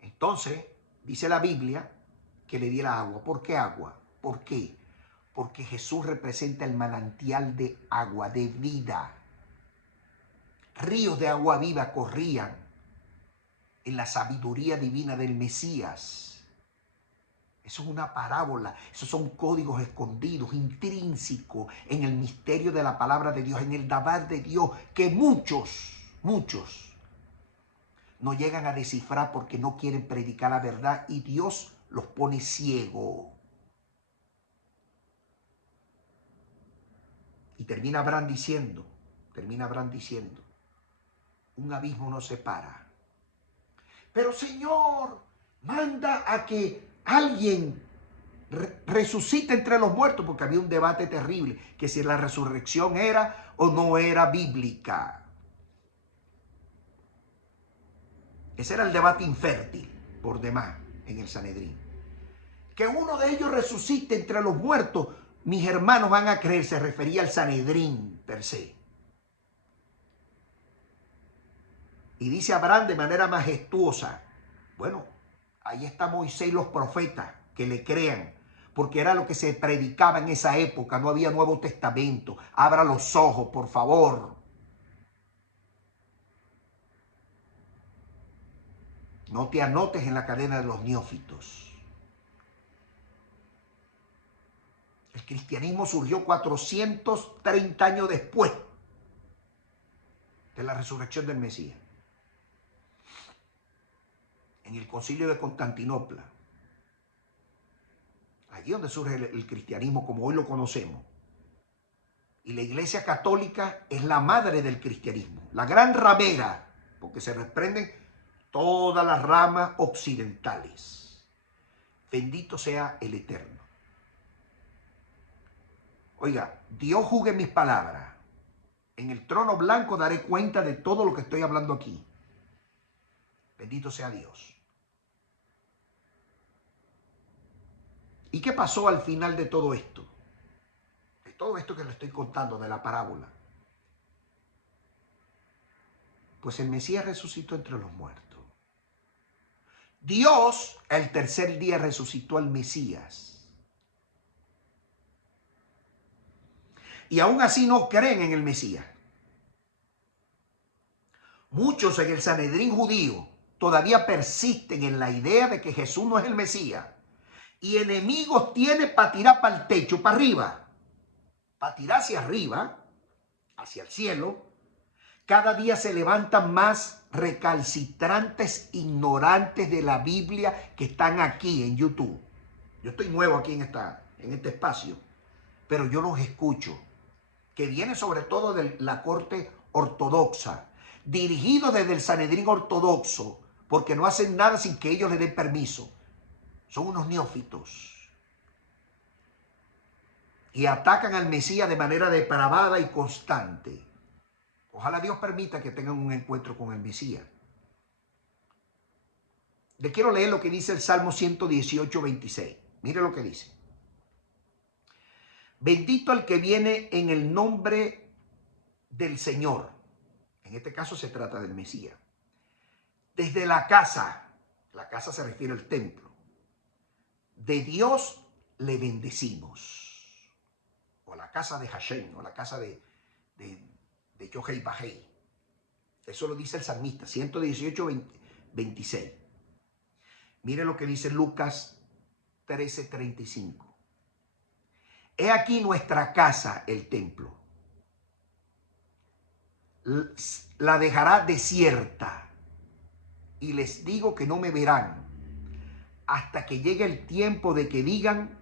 Entonces, dice la Biblia que le diera agua. ¿Por qué agua? ¿Por qué? Porque Jesús representa el manantial de agua, de vida. Ríos de agua viva corrían en la sabiduría divina del Mesías. Eso es una parábola, esos son códigos escondidos, intrínsecos en el misterio de la palabra de Dios, en el dabar de Dios, que muchos no llegan a descifrar porque no quieren predicar la verdad y Dios los pone ciegos. Y termina Abraham diciendo, un abismo nos separa. Pero Señor, manda a que alguien resucite entre los muertos, porque había un debate terrible, que si la resurrección era o no era bíblica. Ese era el debate infértil, por demás, en el Sanedrín. Que uno de ellos resucite entre los muertos, mis hermanos van a creer, se refería al Sanedrín per se. Y dice Abraham de manera majestuosa, bueno, ahí está Moisés y los profetas, que le crean, porque era lo que se predicaba en esa época, no había Nuevo Testamento. Abra los ojos, por favor. No te anotes en la cadena de los neófitos. El cristianismo surgió 430 años después de la resurrección del Mesías. En el concilio de Constantinopla. Allí donde surge el cristianismo como hoy lo conocemos. Y la Iglesia Católica es la madre del cristianismo, la gran ramera, porque se desprenden todas las ramas occidentales. Bendito sea el Eterno. Oiga, Dios juzgue mis palabras. En el trono blanco daré cuenta de todo lo que estoy hablando aquí. Bendito sea Dios. ¿Y qué pasó al final de todo esto? De todo esto que le estoy contando, de la parábola. Pues el Mesías resucitó entre los muertos. Dios el tercer día resucitó al Mesías. Y aún así no creen en el Mesías. Muchos en el Sanedrín judío todavía persisten en la idea de que Jesús no es el Mesías. Y enemigos tiene para tirar para el techo, para arriba. Para tirar hacia arriba, hacia el cielo. Cada día se levantan más recalcitrantes, ignorantes de la Biblia que están aquí en YouTube. Yo estoy nuevo aquí en este espacio, pero yo los escucho. Que viene sobre todo de la corte ortodoxa, dirigido desde el Sanedrín ortodoxo, porque no hacen nada sin que ellos le den permiso. Son unos neófitos. Y atacan al Mesías de manera depravada y constante. Ojalá Dios permita que tengan un encuentro con el Mesías. Le quiero leer lo que dice el Salmo 118, 26. Mire lo que dice. Bendito el que viene en el nombre del Señor. En este caso se trata del Mesías. Desde la casa se refiere al templo, de Dios le bendecimos. O la casa de Hashem, o la casa de Yohei Bajei. Eso lo dice el salmista, 118, 26. Mire lo que dice Lucas 13, 35. He aquí nuestra casa, el templo. La dejará desierta. Y les digo que no me verán hasta que llegue el tiempo de que digan: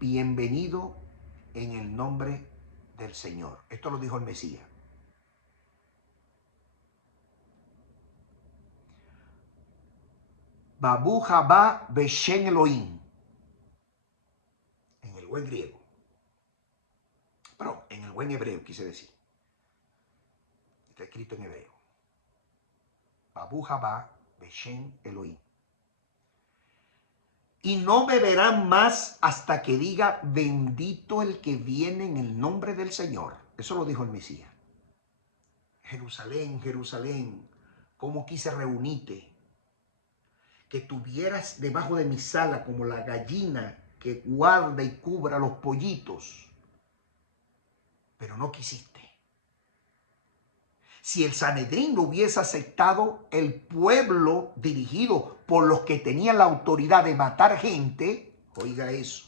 bienvenido en el nombre del Señor. Esto lo dijo el Mesías. Babu Jabá Beshen Elohim. En el buen griego. Pero en el buen hebreo quise decir. Está escrito en hebreo. Babu Jabá Beshen Elohim. Y no beberán más hasta que diga: bendito el que viene en el nombre del Señor. Eso lo dijo el Mesías. Jerusalén, Jerusalén, cómo quise reunirte, que tuvieras debajo de mi sala como la gallina que guarda y cubra los pollitos, pero no quisiste. Si el Sanedrín lo hubiese aceptado, el pueblo dirigido por los que tenían la autoridad de matar gente, oiga eso,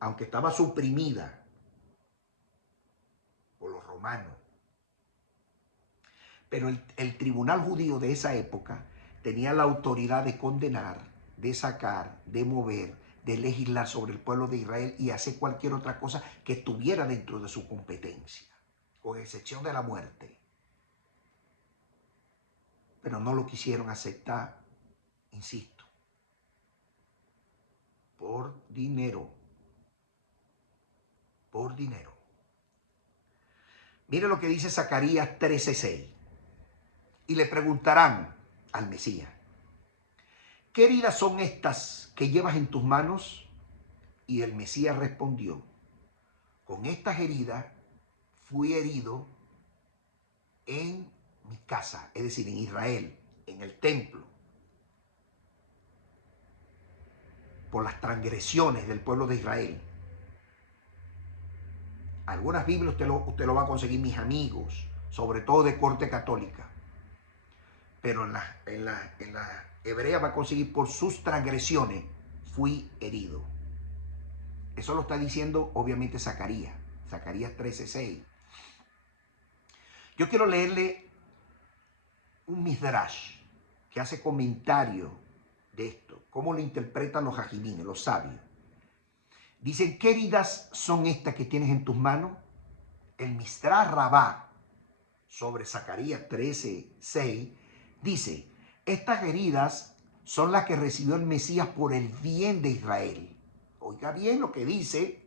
aunque estaba suprimida por los romanos, pero el tribunal judío de esa época tenía la autoridad de condenar, de sacar, de mover, de legislar sobre el pueblo de Israel y hacer cualquier otra cosa que estuviera dentro de su competencia, con excepción de la muerte. Pero no lo quisieron aceptar, insisto, por dinero. Por dinero. Mire lo que dice Zacarías 13:6. Y le preguntarán al Mesías, ¿qué heridas son estas que llevas en tus manos? Y el Mesías respondió, con estas heridas fui herido en mi casa, es decir, en Israel, en el templo, por las transgresiones del pueblo de Israel. Algunas Biblias usted lo va a conseguir, mis amigos, sobre todo de corte católica. Pero en la hebrea va a conseguir por sus transgresiones fui herido. Eso lo está diciendo obviamente Zacarías 13:6. Yo quiero leerle un Midrash que hace comentario de esto, cómo lo interpretan los hajimines, los sabios. Dicen, ¿qué heridas son estas que tienes en tus manos? El Midrash Rabá sobre Zacarías 13:6 dice, estas heridas son las que recibió el Mesías por el bien de Israel. Oiga bien lo que dice,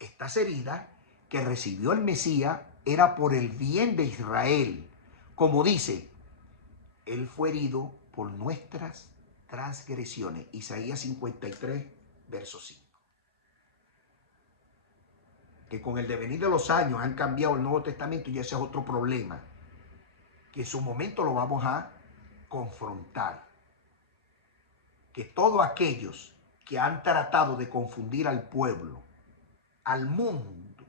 estas heridas que recibió el Mesías era por el bien de Israel. Como dice, él fue herido por nuestras transgresiones. Isaías 53, verso 5. Que con el devenir de los años han cambiado el Nuevo Testamento y ese es otro problema, que en su momento lo vamos a confrontar. Que todos aquellos que han tratado de confundir al pueblo, al mundo,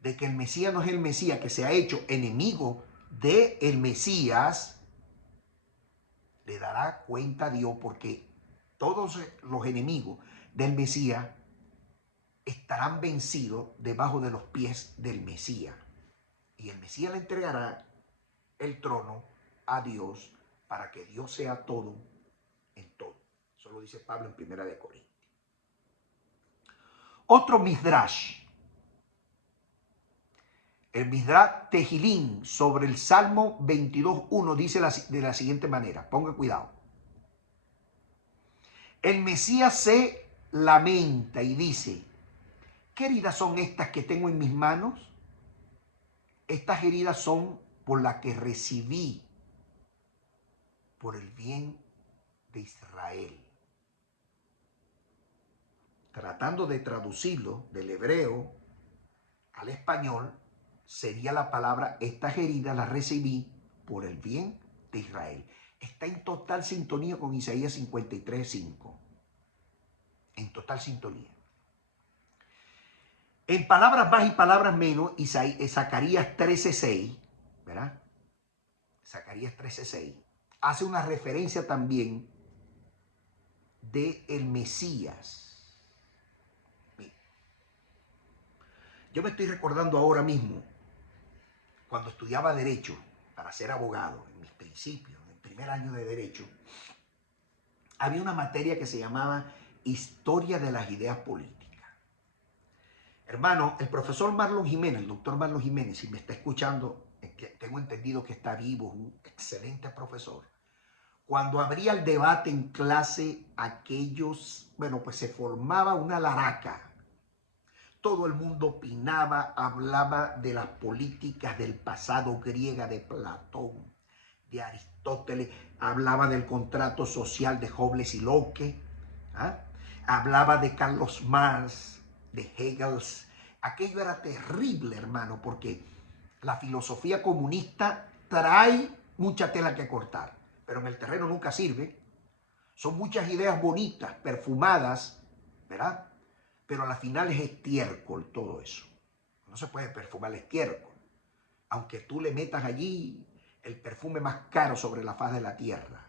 de que el Mesías no es el Mesías, que se ha hecho enemigo del Mesías, le dará cuenta a Dios, porque todos los enemigos del Mesías estarán vencidos debajo de los pies del Mesías. Y el Mesías le entregará el trono a Dios para que Dios sea todo en todo. Eso lo dice Pablo en 1 Corintios. Otro Midrash, el Midrash Tejilín sobre el Salmo 22:1 dice de la siguiente manera, ponga cuidado. El Mesías se lamenta y dice, ¿qué heridas son estas que tengo en mis manos? Estas heridas son por las que recibí por el bien de Israel. Tratando de traducirlo del hebreo al español, sería la palabra, estas heridas las recibí por el bien de Israel. Está en total sintonía con Isaías 53:5. En total sintonía. En palabras más y palabras menos, Zacarías 13:6, ¿verdad? Zacarías 13:6 hace una referencia también de el Mesías. Yo me estoy recordando ahora mismo, cuando estudiaba Derecho para ser abogado, en mis principios, en el primer año de Derecho, había una materia que se llamaba Historia de las Ideas Políticas. Hermano, el profesor Marlon Jiménez, el doctor Marlon Jiménez, si me está escuchando, tengo entendido que está vivo, un excelente profesor. Cuando abría el debate en clase, pues se formaba una laraca. Todo el mundo opinaba, hablaba de las políticas del pasado griega de Platón, de Aristóteles, hablaba del contrato social de Hobbes y Locke, hablaba de Carlos Marx, de Hegel. Aquello era terrible, hermano, porque la filosofía comunista trae mucha tela que cortar, pero en el terreno nunca sirve. Son muchas ideas bonitas, perfumadas, ¿verdad? Pero a la final es estiércol todo eso. No se puede perfumar el estiércol, aunque tú le metas allí el perfume más caro sobre la faz de la tierra.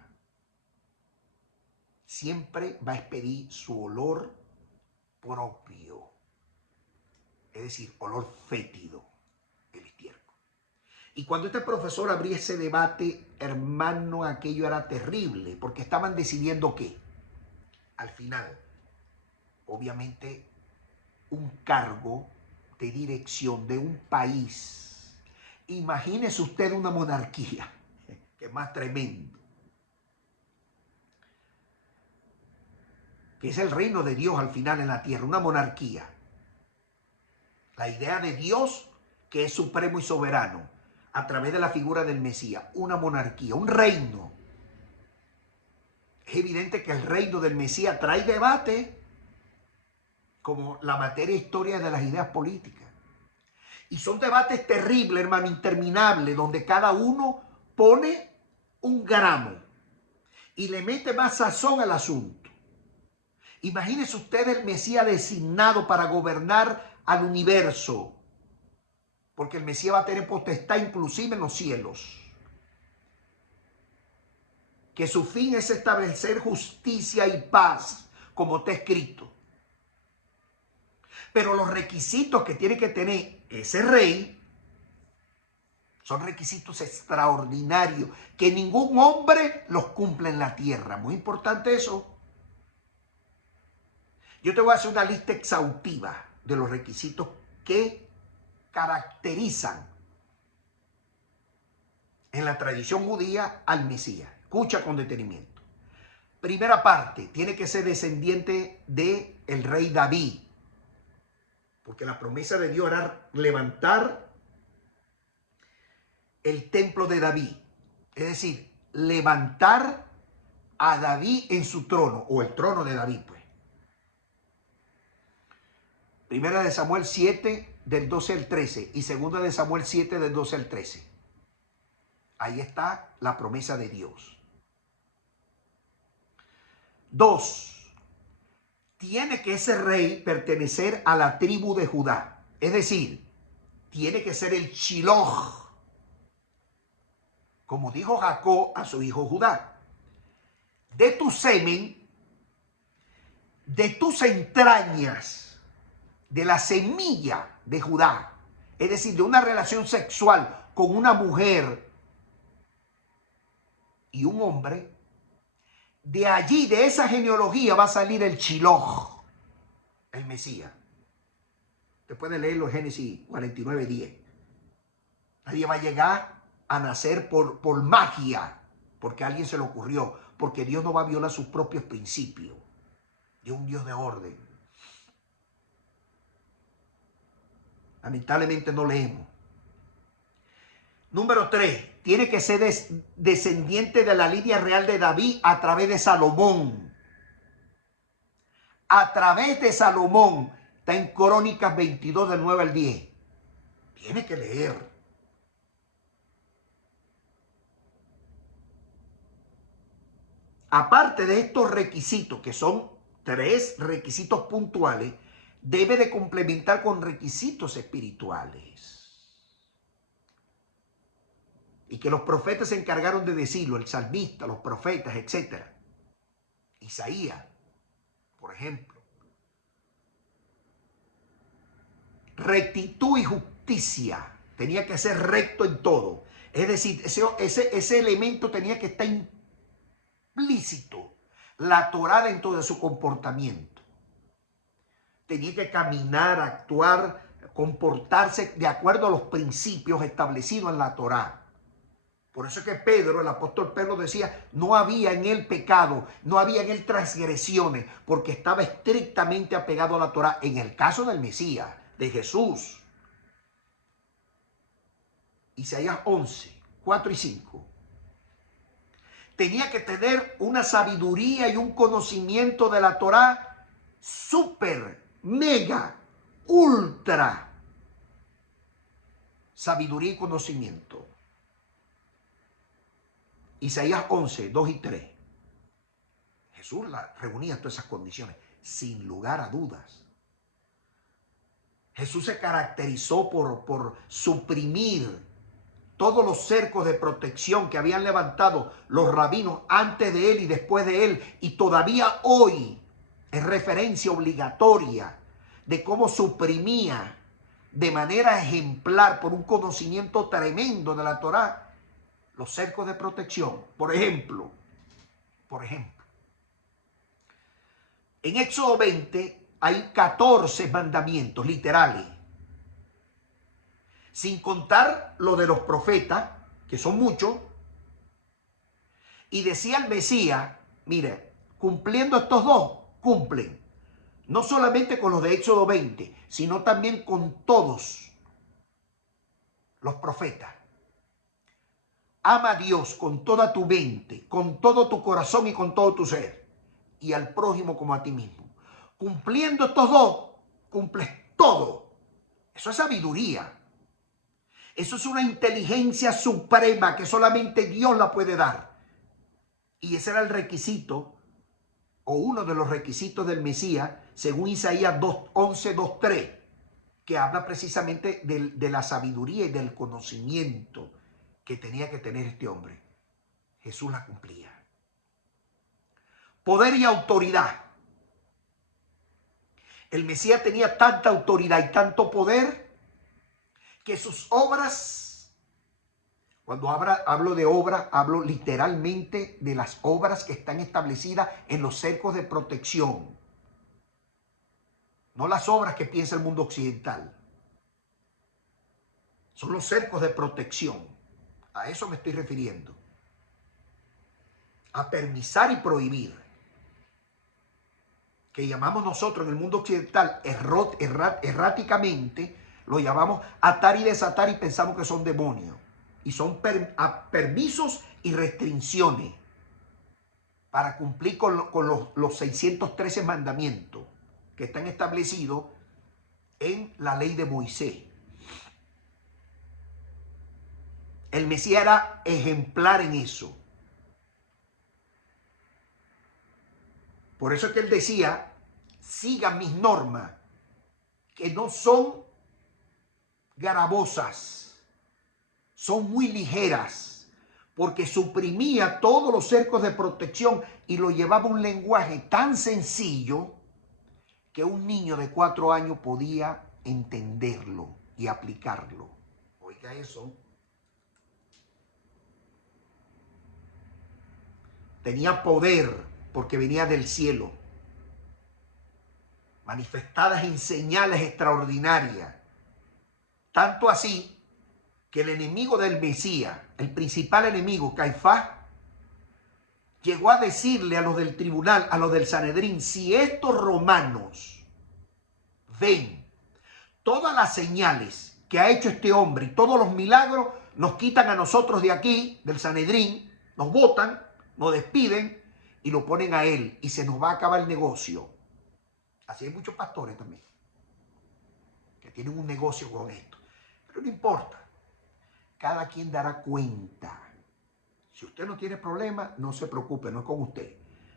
Siempre va a expedir su olor propio, es decir, olor fétido, el estiércol. Y cuando este profesor abría ese debate, hermano, aquello era terrible, porque estaban decidiendo qué. Al final, obviamente, un cargo de dirección de un país. Imagínese usted una monarquía, que es más tremendo, que es el reino de Dios al final en la tierra, una monarquía. La idea de Dios, que es supremo y soberano, a través de la figura del Mesías, una monarquía, un reino. Es evidente que el reino del Mesías trae debate, como la materia historia de las ideas políticas. Y son debates terribles, hermano, interminables, donde cada uno pone un gramo y le mete más sazón al asunto. Imagínense usted el Mesías designado para gobernar al universo, porque el Mesías va a tener potestad inclusive en los cielos. Que su fin es establecer justicia y paz, como está escrito. Pero los requisitos que tiene que tener ese rey son requisitos extraordinarios que ningún hombre los cumple en la tierra. Muy importante eso. Yo te voy a hacer una lista exhaustiva de los requisitos que caracterizan en la tradición judía al Mesías. Escucha con detenimiento. Primera parte, tiene que ser descendiente del rey David, porque la promesa de Dios era levantar el templo de David, es decir, levantar a David en su trono, o el trono de David, pues. Primera de Samuel 7, del 12 al 13, y segunda de Samuel 7, del 12 al 13. Ahí está la promesa de Dios. 2. Tiene que ese rey pertenecer a la tribu de Judá. Es decir, tiene que ser el Shiloh, como dijo Jacob a su hijo Judá. De tu semen, de tus entrañas, de la semilla de Judá. Es decir, de una relación sexual con una mujer y un hombre. De allí, de esa genealogía, va a salir el Shiloh, el Mesías. Te puedes leerlo en Génesis 49, 10. Nadie va a llegar a nacer por magia, porque a alguien se le ocurrió, porque Dios no va a violar sus propios principios. Dios es un Dios de orden. Lamentablemente no leemos. Número 3, tiene que ser descendiente de la línea real de David a través de Salomón. A través de Salomón. Está en Crónicas 22, del 9 al 10. Tiene que leer. Aparte de estos requisitos, que son 3 requisitos puntuales, debe de complementar con requisitos espirituales. Y que los profetas se encargaron de decirlo, el salmista, los profetas, etc. Isaías, por ejemplo. Rectitud y justicia. Tenía que ser recto en todo. Es decir, ese elemento tenía que estar implícito. La Torá dentro de su comportamiento. Tenía que caminar, actuar, comportarse de acuerdo a los principios establecidos en la Torá. Por eso es que Pedro, el apóstol Pedro, decía, no había en él pecado, no había en él transgresiones, porque estaba estrictamente apegado a la Torá. En el caso del Mesías, de Jesús. Isaías 11, 4 y 5. Tenía que tener una sabiduría y un conocimiento de la Torá súper, mega ultra sabiduría y conocimiento. Isaías 11, 2 y 3. Jesús reunía todas esas condiciones, sin lugar a dudas. Jesús se caracterizó por suprimir todos los cercos de protección que habían levantado los rabinos antes de él y después de él. Y todavía hoy es referencia obligatoria de cómo suprimía de manera ejemplar, por un conocimiento tremendo de la Torá, los cercos de protección. Por ejemplo, en Éxodo 20 hay 14 mandamientos literales, sin contar lo de los profetas, que son muchos. Y decía el Mesías, mire, cumpliendo estos dos, cumplen. No solamente con los de Éxodo 20, sino también con todos los profetas. Ama a Dios con toda tu mente, con todo tu corazón y con todo tu ser, y al prójimo como a ti mismo. Cumpliendo estos dos, cumples todo. Eso es sabiduría. Eso es una inteligencia suprema que solamente Dios la puede dar. Y ese era el requisito, o uno de los requisitos del Mesías, según Isaías 11, 2, 3, que habla precisamente de la sabiduría y del conocimiento que tenía que tener este hombre. Jesús la cumplía. Poder y autoridad. El Mesías tenía tanta autoridad y tanto poder que sus obras, cuando hablo de obra, hablo literalmente de las obras que están establecidas en los cercos de protección. No las obras que piensa el mundo occidental. Son los cercos de protección. A eso me estoy refiriendo. A permisar y prohibir. Que llamamos nosotros en el mundo occidental erráticamente, lo llamamos atar y desatar y pensamos que son demonios. Y son permisos y restricciones para cumplir con los 613 mandamientos que están establecidos en la ley de Moisés. El Mesías era ejemplar en eso. Por eso es que él decía, sigan mis normas, que no son gravosas, son muy ligeras, porque suprimía todos los cercos de protección y lo llevaba a un lenguaje tan sencillo que un niño de 4 años podía entenderlo y aplicarlo. Oiga eso. Tenía poder porque venía del cielo, manifestadas en señales extraordinarias. Tanto así que el enemigo del Mesías, el principal enemigo, Caifás, llegó a decirle a los del tribunal, a los del Sanedrín, si estos romanos ven todas las señales que ha hecho este hombre y todos los milagros, nos quitan a nosotros de aquí, del Sanedrín, nos botan, nos despiden y lo ponen a él y se nos va a acabar el negocio. Así hay muchos pastores también que tienen un negocio con esto. Pero no importa. Cada quien dará cuenta. Si usted no tiene problema, no se preocupe, no es con usted.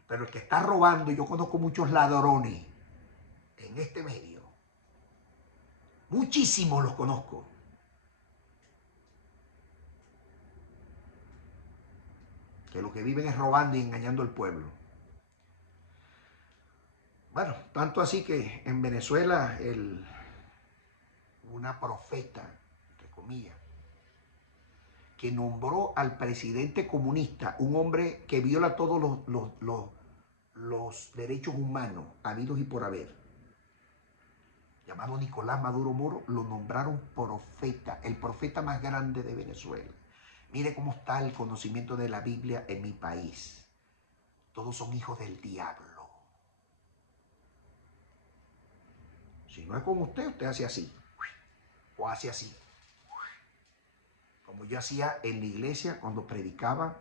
Pero el que está robando, yo conozco muchos ladrones en este medio. Muchísimos los conozco. Que lo que viven es robando y engañando al pueblo. Bueno, tanto así que en Venezuela una profeta, entre comillas, que nombró al presidente comunista, un hombre que viola todos los derechos humanos habidos y por haber, llamado Nicolás Maduro Moro, lo nombraron profeta, el profeta más grande de Venezuela. Mire cómo está el conocimiento de la Biblia en mi país. Todos son hijos del diablo. Si no es con usted, usted hace así. O hace así. Como yo hacía en la iglesia cuando predicaba,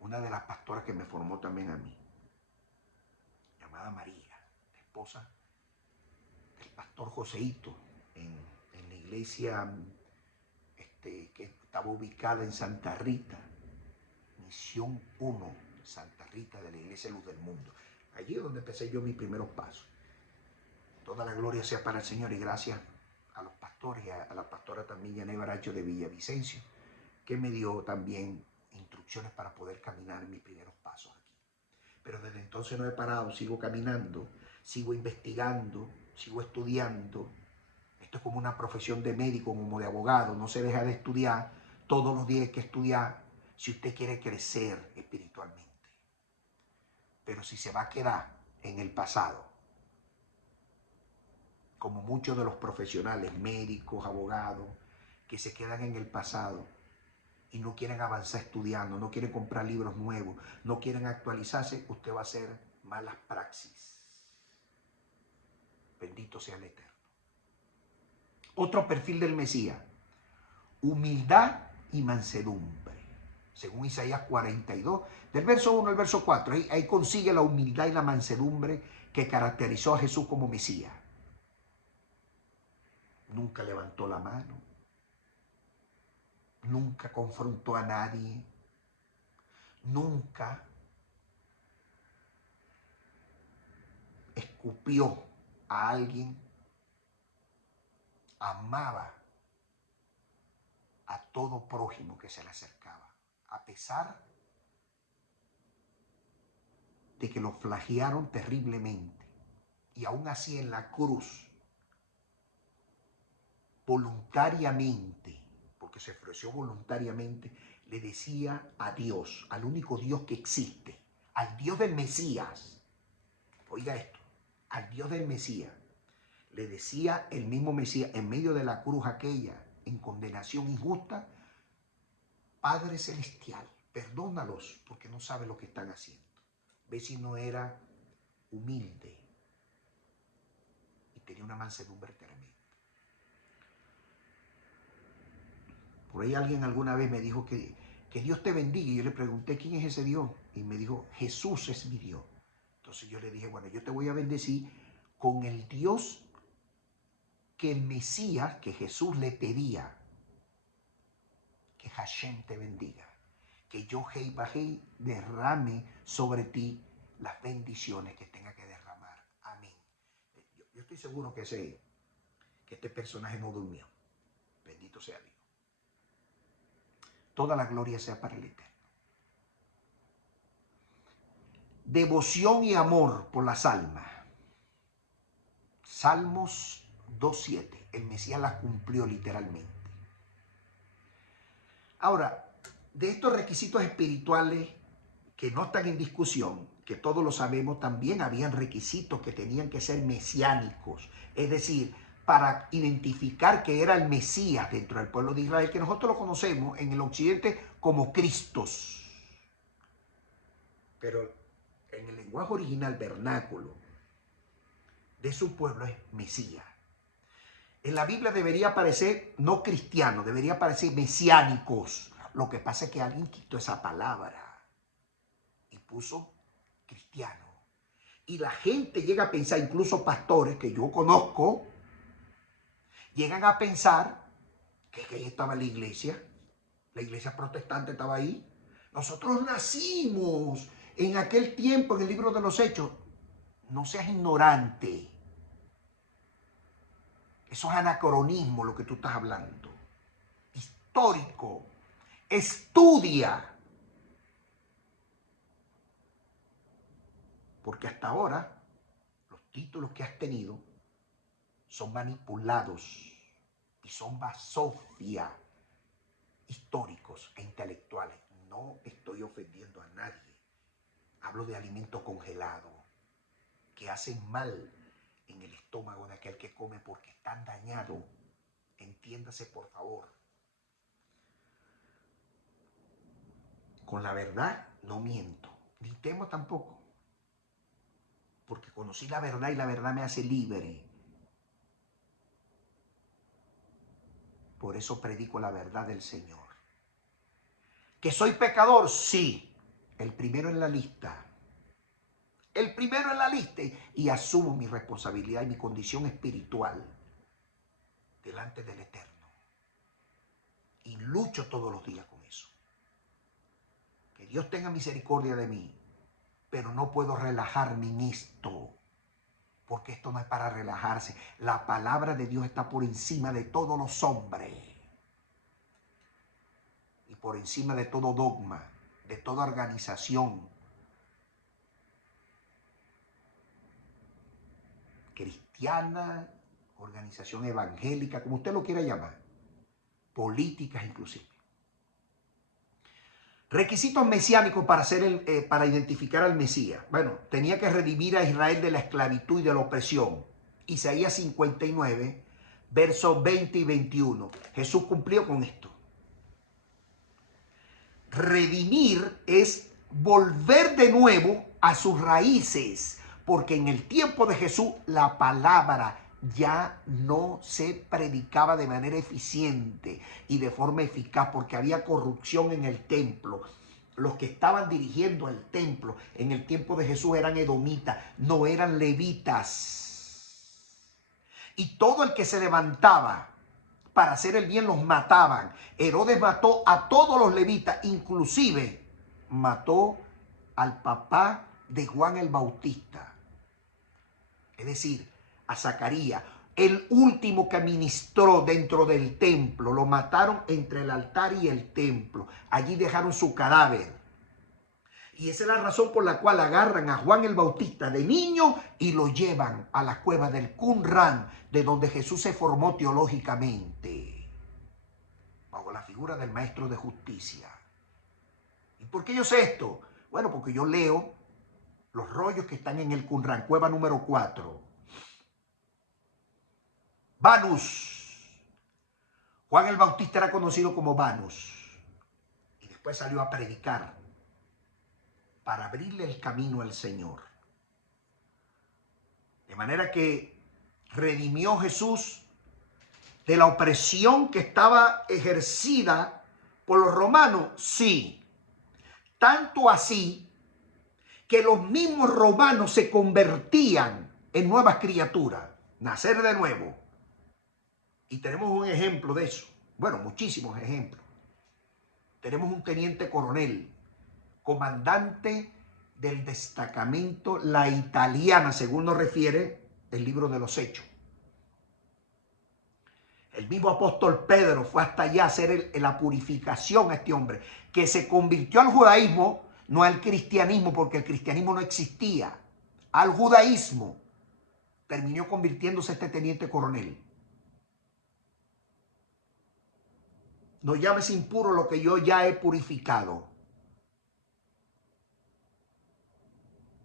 una de las pastoras que me formó también a mí, llamada María, esposa del pastor Joseito en la iglesia que estaba ubicada en Santa Rita, Misión 1, Santa Rita de la Iglesia Luz del Mundo. Allí es donde empecé yo mis primeros pasos. Toda la gloria sea para el Señor y gracias a los pastores y a la pastora también Yané Baracho de Villavicencio, que me dio también instrucciones para poder caminar en mis primeros pasos aquí. Pero desde entonces no he parado, sigo caminando, sigo investigando, sigo estudiando. Esto es como una profesión de médico, como de abogado, no se deja de estudiar, todos los días hay que estudiar si usted quiere crecer espiritualmente. Pero si se va a quedar en el pasado, como muchos de los profesionales, médicos, abogados, que se quedan en el pasado y no quieren avanzar estudiando, no quieren comprar libros nuevos, no quieren actualizarse, usted va a hacer malas praxis. Bendito sea el Eterno. Otro perfil del Mesías, humildad y mansedumbre. Según Isaías 42, del verso 1 al verso 4, ahí consigue la humildad y la mansedumbre que caracterizó a Jesús como Mesías. Nunca levantó la mano, nunca confrontó a nadie, nunca escupió a alguien, amaba a todo prójimo que se le acercaba, a pesar de que lo flagearon terriblemente. Y aún así en la cruz, voluntariamente, porque se ofreció voluntariamente, le decía a Dios, al único Dios que existe, al Dios del Mesías, oiga esto, al Dios del Mesías, le decía el mismo Mesías en medio de la cruz aquella, en condenación injusta, Padre Celestial, perdónalos porque no saben lo que están haciendo. Ve si no era humilde y tenía una mansedumbre tremenda. Por ahí alguien alguna vez me dijo que Dios te bendiga. Y yo le pregunté, ¿quién es ese Dios? Y me dijo, Jesús es mi Dios. Entonces yo le dije, bueno, yo te voy a bendecir con el Dios que el Mesías, que Jesús le pedía, que Hashem te bendiga, que yo, Hei Bajei, derrame sobre ti las bendiciones que tenga que derramar. Amén. Yo estoy seguro que este personaje no durmió. Bendito sea Dios. Toda la gloria sea para el Eterno. Devoción y amor por las almas. Salmos 2.7. El Mesías las cumplió literalmente. Ahora, de estos requisitos espirituales que no están en discusión, que todos lo sabemos, también habían requisitos que tenían que ser mesiánicos. Es decir, para identificar que era el Mesías dentro del pueblo de Israel, que nosotros lo conocemos en el occidente como Cristos. Pero en el lenguaje original vernáculo de su pueblo es Mesías. En la Biblia debería aparecer no cristiano, debería aparecer mesiánicos. Lo que pasa es que alguien quitó esa palabra y puso cristiano. Y la gente llega a pensar, incluso pastores que yo conozco, llegan a pensar que ahí estaba la iglesia protestante estaba ahí. Nosotros nacimos en aquel tiempo, en el libro de los Hechos. No seas ignorante. Eso es anacronismo lo que tú estás hablando. Histórico. Estudia. Porque hasta ahora los títulos que has tenido son manipulados y son basofia históricos e intelectuales. No estoy ofendiendo a nadie. Hablo de alimentos congelados que hacen mal en el estómago de aquel que come porque están dañados. Entiéndase, por favor. Con la verdad no miento, ni temo tampoco. Porque conocí la verdad y la verdad me hace libre. Por eso predico la verdad del Señor. ¿Que soy pecador? Sí. El primero en la lista. el primero en la lista, y asumo mi responsabilidad y mi condición espiritual delante del Eterno. Y lucho todos los días con eso. Que Dios tenga misericordia de mí, pero no puedo relajarme en esto, porque esto no es para relajarse. La palabra de Dios está por encima de todos los hombres y por encima de todo dogma, de toda organización cristiana, organización evangélica, como usted lo quiera llamar, políticas inclusive. Requisitos mesiánicos para identificar al Mesías. Bueno, tenía que redimir a Israel de la esclavitud y de la opresión. Isaías 59, versos 20 y 21. Jesús cumplió con esto. Redimir es volver de nuevo a sus raíces, porque en el tiempo de Jesús la palabra ya no se predicaba de manera eficiente y de forma eficaz, porque había corrupción en el templo. Los que estaban dirigiendo el templo en el tiempo de Jesús eran edomitas, no eran levitas. Y todo el que se levantaba para hacer el bien los mataban. Herodes mató a todos los levitas, inclusive mató al papá de Juan el Bautista. Es decir, a Zacarías, el último que ministró dentro del templo. Lo mataron entre el altar y el templo. Allí dejaron su cadáver. Y esa es la razón por la cual agarran a Juan el Bautista de niño y lo llevan a la cueva del Qumran, de donde Jesús se formó teológicamente, bajo la figura del maestro de justicia. ¿Y por qué yo sé esto? Bueno, porque yo leo los rollos que están en el Qumran, cueva número 4. Banus. Juan el Bautista era conocido como Banus. Y después salió a predicar para abrirle el camino al Señor. De manera que redimió Jesús de la opresión que estaba ejercida por los romanos. Sí, tanto así que los mismos romanos se convertían en nuevas criaturas, nacer de nuevo. Y tenemos un ejemplo de eso. Bueno, muchísimos ejemplos. Tenemos un teniente coronel, comandante del destacamento La Italiana, según nos refiere el libro de los Hechos. El mismo apóstol Pedro fue hasta allá a hacer la purificación a este hombre, que se convirtió al judaísmo, no al cristianismo, porque el cristianismo no existía. Al judaísmo terminó convirtiéndose este teniente coronel. No llames impuro lo que yo ya he purificado.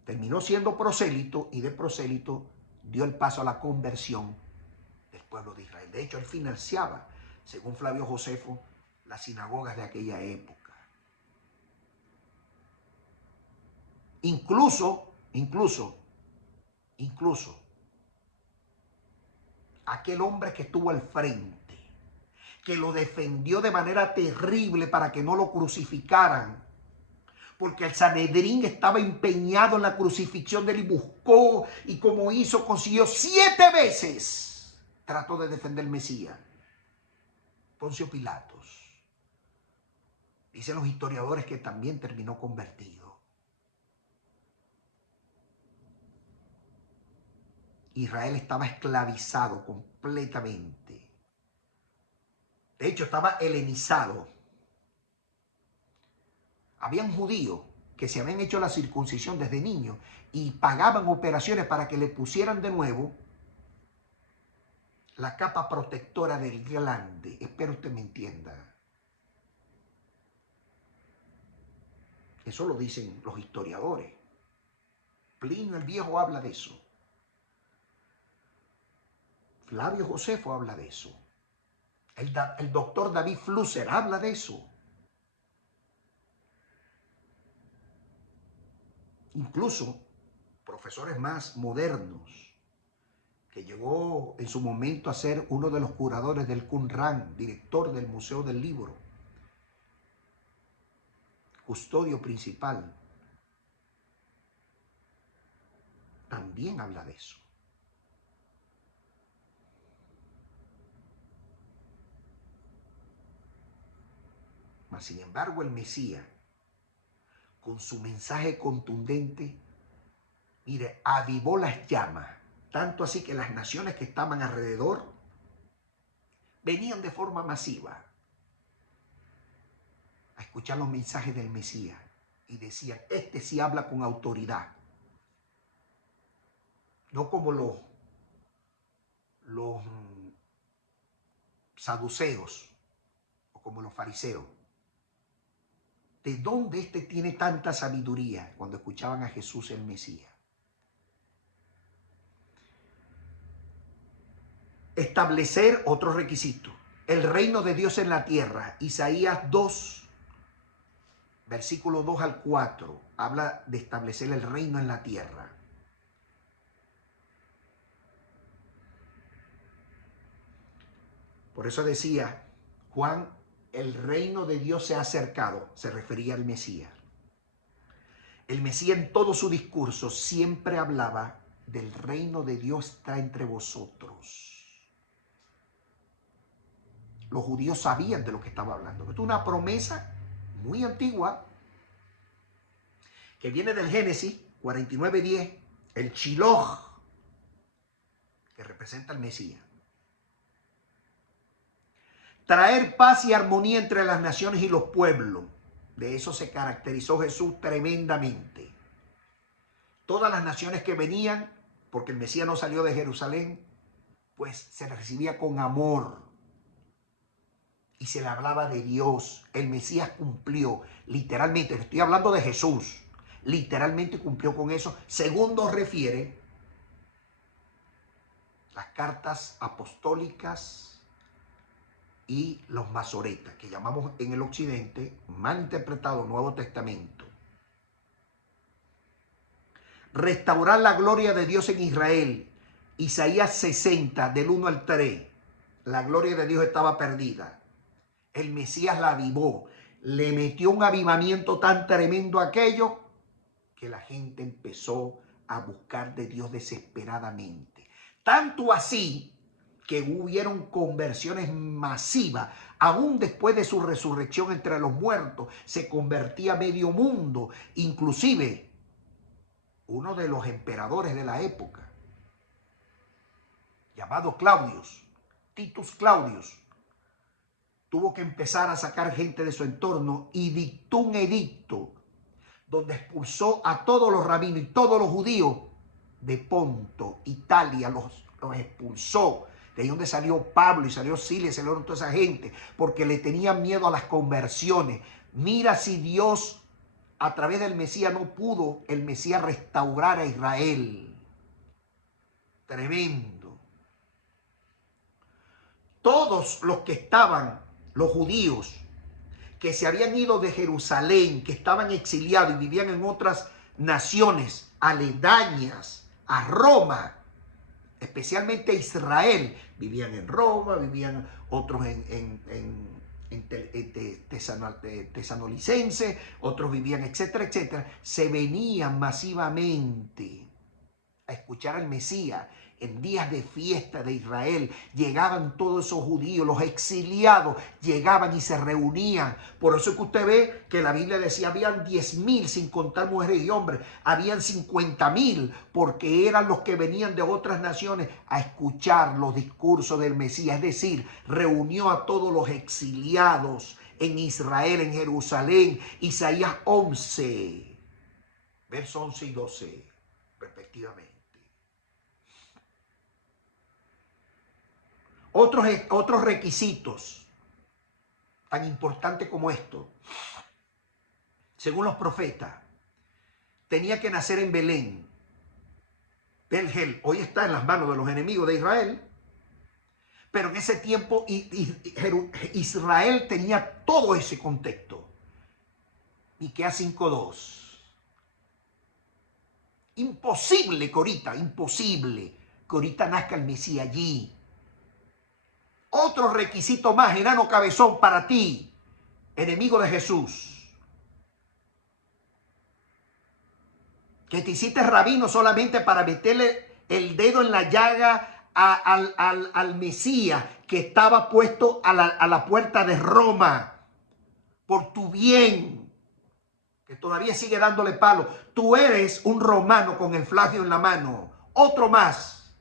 Terminó siendo prosélito y de prosélito dio el paso a la conversión del pueblo de Israel. De hecho, él financiaba, según Flavio Josefo, las sinagogas de aquella época. Incluso, aquel hombre que estuvo al frente, que lo defendió de manera terrible para que no lo crucificaran, porque el Sanedrín estaba empeñado en la crucifixión de él y buscó, y como hizo, consiguió 7 veces. Trató de defender al Mesías. Poncio Pilatos. Dicen los historiadores que también terminó convertido. Israel estaba esclavizado completamente. De hecho, estaba helenizado. Habían judíos que se habían hecho la circuncisión desde niños y pagaban operaciones para que le pusieran de nuevo la capa protectora del glande. Espero usted me entienda. Eso lo dicen los historiadores. Plinio el Viejo habla de eso. Flavio Josefo habla de eso. El doctor David Flusser habla de eso. Incluso profesores más modernos, que llegó en su momento a ser uno de los curadores del Qumran, director del Museo del Libro, custodio principal. también habla de eso. Mas, sin embargo, el Mesías, con su mensaje contundente, mire, avivó las llamas, tanto así que las naciones que estaban alrededor venían de forma masiva a escuchar los mensajes del Mesías y decían, este sí habla con autoridad, no como los saduceos o como los fariseos. ¿De dónde este tiene tanta sabiduría? Cuando escuchaban a Jesús el Mesías. Establecer otro requisito. El reino de Dios en la tierra. Isaías 2, versículo 2 al 4, habla de establecer el reino en la tierra. Por eso decía Juan, el reino de Dios se ha acercado. Se refería al Mesías. El Mesías en todo su discurso siempre hablaba del reino de Dios está entre vosotros. Los judíos sabían de lo que estaba hablando. Esto es una promesa muy antigua que viene del Génesis 49:10, el Shiloh, que representa al Mesías. Traer paz y armonía entre las naciones y los pueblos. De eso se caracterizó Jesús tremendamente. Todas las naciones que venían, porque el Mesías no salió de Jerusalén, pues se le recibía con amor. Y se le hablaba de Dios. El Mesías cumplió, literalmente, estoy hablando de Jesús, literalmente cumplió con eso, según nos refiere las cartas apostólicas y los masoretas, que llamamos en el occidente, mal interpretado, Nuevo Testamento. Restaurar la gloria de Dios en Israel. Isaías 60, del 1 al 3. La gloria de Dios estaba perdida. El Mesías la avivó. Le metió un avivamiento tan tremendo a aquello que la gente empezó a buscar de Dios desesperadamente. Tanto así que hubieron conversiones masivas. Aún después de su resurrección entre los muertos, se convertía medio mundo. Inclusive, uno de los emperadores de la época, llamado Claudius, Titus Claudius, tuvo que empezar a sacar gente de su entorno y dictó un edicto donde expulsó a todos los rabinos y todos los judíos de Ponto, Italia, los expulsó. De ahí donde salió Pablo y salió Silas y salieron toda esa gente, porque le tenían miedo a las conversiones. Mira si Dios a través del Mesías no pudo el Mesías restaurar a Israel. Tremendo. Todos los que estaban, los judíos, que se habían ido de Jerusalén, que estaban exiliados y vivían en otras naciones aledañas a Roma, especialmente Israel, vivían en Roma, vivían otros en Tesanolicense, otros vivían, etcétera, etcétera, se venían masivamente a escuchar al Mesías. En días de fiesta de Israel llegaban todos esos judíos, los exiliados llegaban y se reunían. Por eso es que usted ve que la Biblia decía habían 10,000 sin contar mujeres y hombres, habían 50,000 porque eran los que venían de otras naciones a escuchar los discursos del Mesías. Es decir, reunió a todos los exiliados en Israel, en Jerusalén. Isaías 11, versos 11 y 12 respectivamente. Otros requisitos tan importantes como esto, según los profetas, tenía que nacer en Belén. Belgel hoy está en las manos de los enemigos de Israel, pero en ese tiempo Israel tenía todo ese contexto. Miqueas 5:2. Imposible que ahorita nazca el Mesías allí. Otro requisito más, enano cabezón, para ti, enemigo de Jesús. que te hiciste rabino solamente para meterle el dedo en la llaga al Mesías que estaba puesto a la puerta de Roma por tu bien, que todavía sigue dándole palo. Tú eres un romano con el flagio en la mano, otro más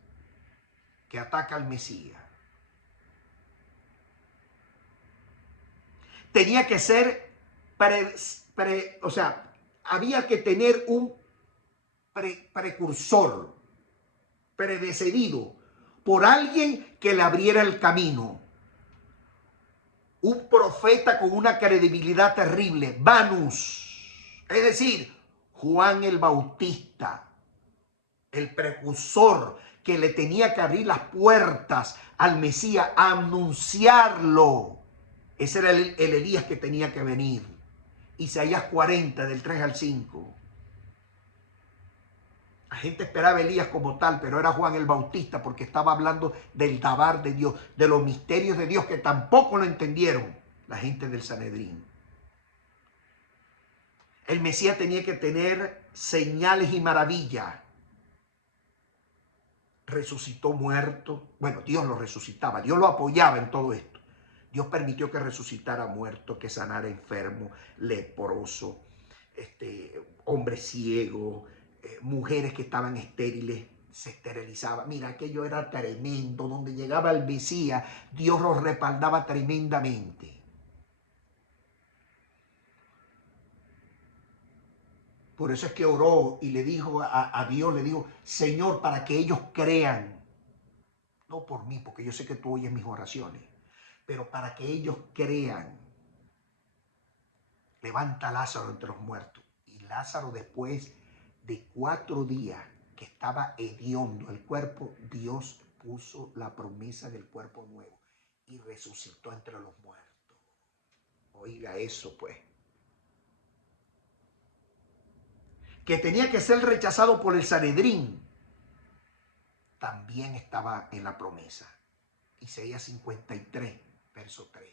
que ataca al Mesías. Tenía que ser, o sea, había que tener un precursor, predecedido por alguien que le abriera el camino. Un profeta con una credibilidad terrible, Vanus, es decir, Juan el Bautista, el precursor que le tenía que abrir las puertas al Mesías, a anunciarlo. Ese era el Elías que tenía que venir. Isaías 40, del 3 al 5. La gente esperaba a Elías como tal, pero era Juan el Bautista porque estaba hablando del dabar de Dios, de los misterios de Dios que tampoco lo entendieron la gente del Sanedrín. El Mesías tenía que tener señales y maravillas. Resucitó muerto. Bueno, Dios lo resucitaba, Dios lo apoyaba en todo esto. Dios permitió que resucitara muerto, que sanara enfermo, leproso, hombre ciego, mujeres que estaban estériles, se esterilizaban. Mira, aquello era tremendo. Donde llegaba el Mesías, Dios los respaldaba tremendamente. Por eso es que oró y le dijo a Dios, le dijo, Señor, para que ellos crean. No por mí, porque yo sé que tú oyes mis oraciones, pero para que ellos crean. Levanta a Lázaro entre los muertos. Y Lázaro, después de 4 días que estaba hediondo el cuerpo, Dios puso la promesa del cuerpo nuevo y resucitó entre los muertos. Oiga eso, pues. Que tenía que ser rechazado por el Sanedrín, también estaba en la promesa. Isaías 53, verso 3.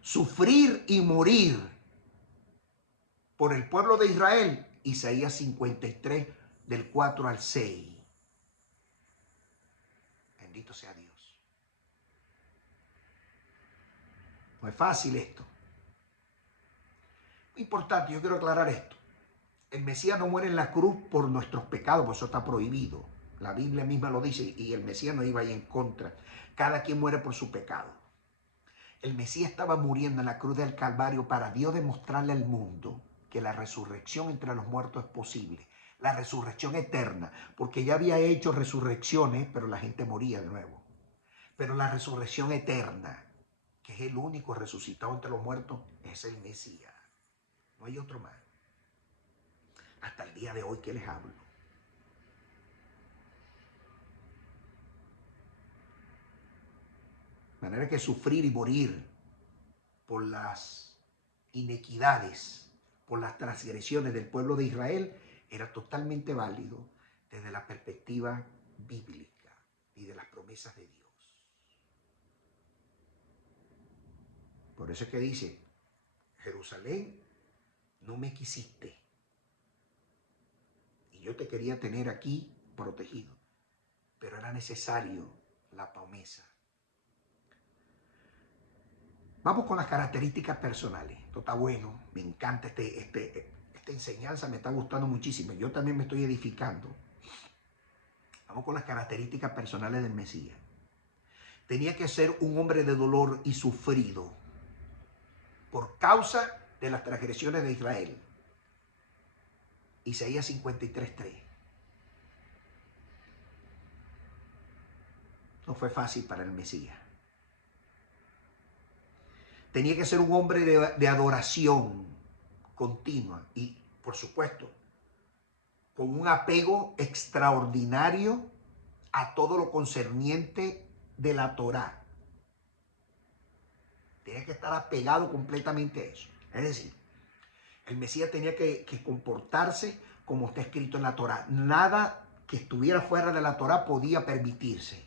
Sufrir y morir por el pueblo de Israel, Isaías 53, del 4 al 6. Bendito sea Dios. No es fácil esto. Muy importante, yo quiero aclarar esto. El Mesías no muere en la cruz por nuestros pecados, porque eso está prohibido. La Biblia misma lo dice y el Mesías no iba ahí en contra. Cada quien muere por su pecado. El Mesías estaba muriendo en la cruz del Calvario para Dios demostrarle al mundo que la resurrección entre los muertos es posible. La resurrección eterna, porque ya había hecho resurrecciones, pero la gente moría de nuevo. Pero la resurrección eterna, que es el único resucitado entre los muertos, es el Mesías. No hay otro más. Hasta el día de hoy que les hablo. De manera que sufrir y morir por las inequidades, por las transgresiones del pueblo de Israel, era totalmente válido desde la perspectiva bíblica y de las promesas de Dios. Por eso es que dice, Jerusalén, no me quisiste. Y yo te quería tener aquí protegido. Pero era necesario la promesa. Vamos con las características personales. Esto está bueno. Me encanta esta enseñanza. Me está gustando muchísimo. Yo también me estoy edificando. Vamos con las características personales del Mesías. Tenía que ser un hombre de dolor y sufrido por causa de las transgresiones de Israel. Isaías 53:3. No fue fácil para el Mesías. Tenía que ser un hombre de adoración continua y, por supuesto, con un apego extraordinario a todo lo concerniente de la Torá. Tenía que estar apegado completamente a eso. Es decir, el Mesías tenía que comportarse como está escrito en la Torá. Nada que estuviera fuera de la Torá podía permitirse.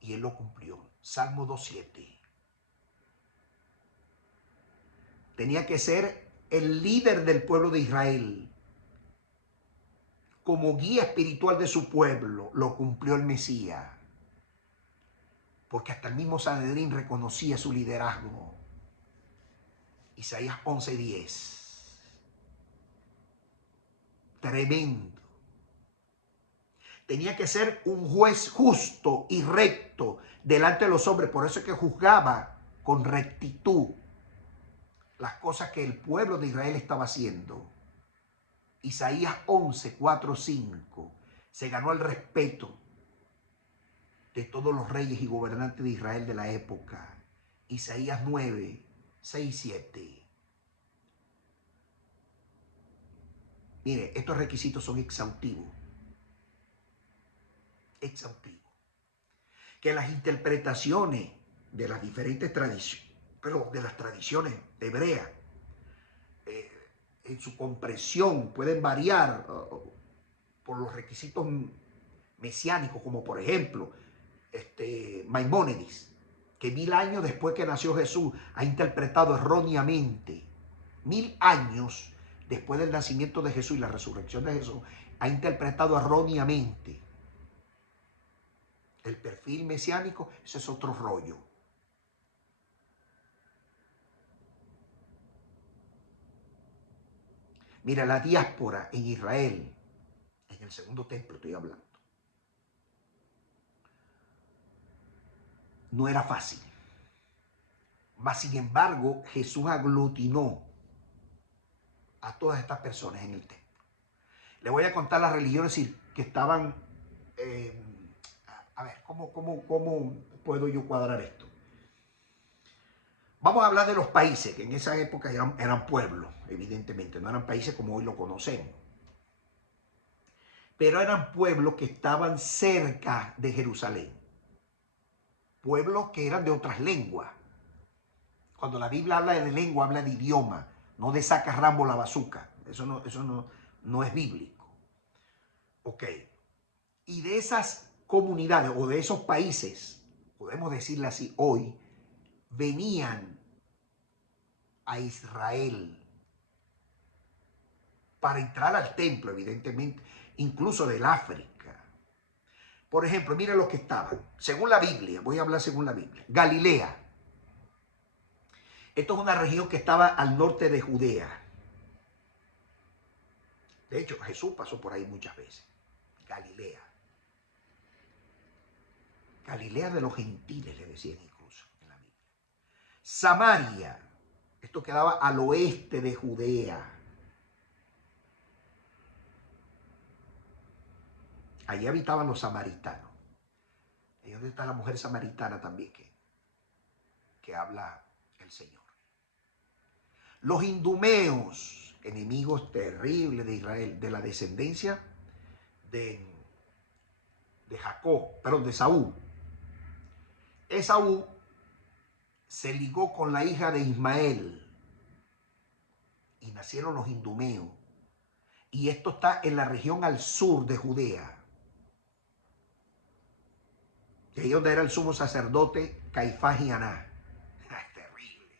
Y él lo cumplió. Salmo 2:7. Tenía que ser el líder del pueblo de Israel, como guía espiritual de su pueblo, lo cumplió el Mesías. Porque hasta el mismo Sanedrín reconocía su liderazgo. Isaías 11:10. Tremendo. Tenía que ser un juez justo y recto delante de los hombres. Por eso es que juzgaba con rectitud las cosas que el pueblo de Israel estaba haciendo. Isaías 11:4-5. Se ganó el respeto de todos los reyes y gobernantes de Israel de la época. Isaías 9:6-7. Mire, estos requisitos son exhaustivos. Exhaustivos. Que las interpretaciones de las diferentes tradiciones, pero de las tradiciones hebreas, en su comprensión pueden variar por los requisitos mesiánicos, como por ejemplo, Maimónides, que 1000 años después que nació Jesús ha interpretado erróneamente, 1000 años después del nacimiento de Jesús y la resurrección de Jesús, ha interpretado erróneamente el perfil mesiánico. Ese es otro rollo. Mira, la diáspora en Israel, en el segundo templo estoy hablando, no era fácil. Mas, sin embargo, Jesús aglutinó a todas estas personas en el templo. Le voy a contar las religiones que estaban... a ver, ¿cómo puedo yo cuadrar esto? Vamos a hablar de los países, que en esa época eran pueblos, evidentemente, no eran países como hoy lo conocemos. Pero eran pueblos que estaban cerca de Jerusalén. Pueblos que eran de otras lenguas. Cuando la Biblia habla de lengua, habla de idioma, no de saca Rambo la bazuca. Eso no es bíblico. Ok. Y de esas comunidades o de esos países, podemos decirle así hoy, venían a Israel para entrar al templo, evidentemente, incluso del África. Por ejemplo, mira los que estaban. Según la Biblia, voy a hablar según la Biblia. Galilea. Esto es una región que estaba al norte de Judea. De hecho, Jesús pasó por ahí muchas veces. Galilea. Galilea de los gentiles, le decían incluso en la Biblia. Samaria. Esto quedaba al oeste de Judea. Allí habitaban los samaritanos. Ahí donde está la mujer samaritana también que habla el Señor. Los idumeos, enemigos terribles de Israel, de la descendencia de Jacob, perdón, de Saúl. Esaú se ligó con la hija de Ismael y nacieron los idumeos. Y esto está en la región al sur de Judea. De ahí donde era el sumo sacerdote Caifás y Anás. Terrible.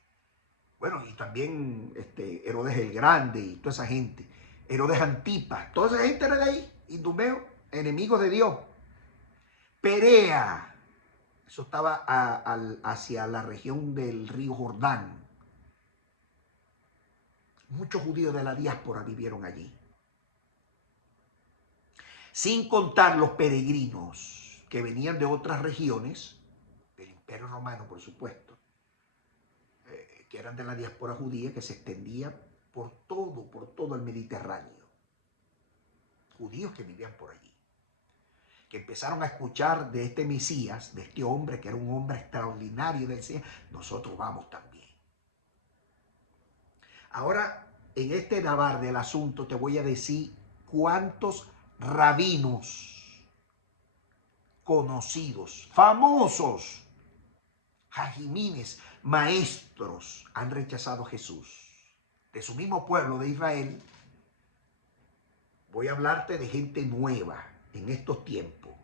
Bueno, y también Herodes el Grande y toda esa gente. Herodes Antipas, toda esa gente era de ahí, idumeos, enemigos de Dios. Perea, eso estaba hacia la región del río Jordán. Muchos judíos de la diáspora vivieron allí. Sin contar los peregrinos que venían de otras regiones, del Imperio Romano, por supuesto, que eran de la diáspora judía, que se extendía por todo el Mediterráneo. Judíos que vivían por allí, que empezaron a escuchar de este Mesías, de este hombre que era un hombre extraordinario del Señor. Nosotros vamos también. Ahora, en este navar del asunto te voy a decir cuántos rabinos conocidos, famosos, jajimines, maestros han rechazado a Jesús. De su mismo pueblo de Israel, voy a hablarte de gente nueva en estos tiempos.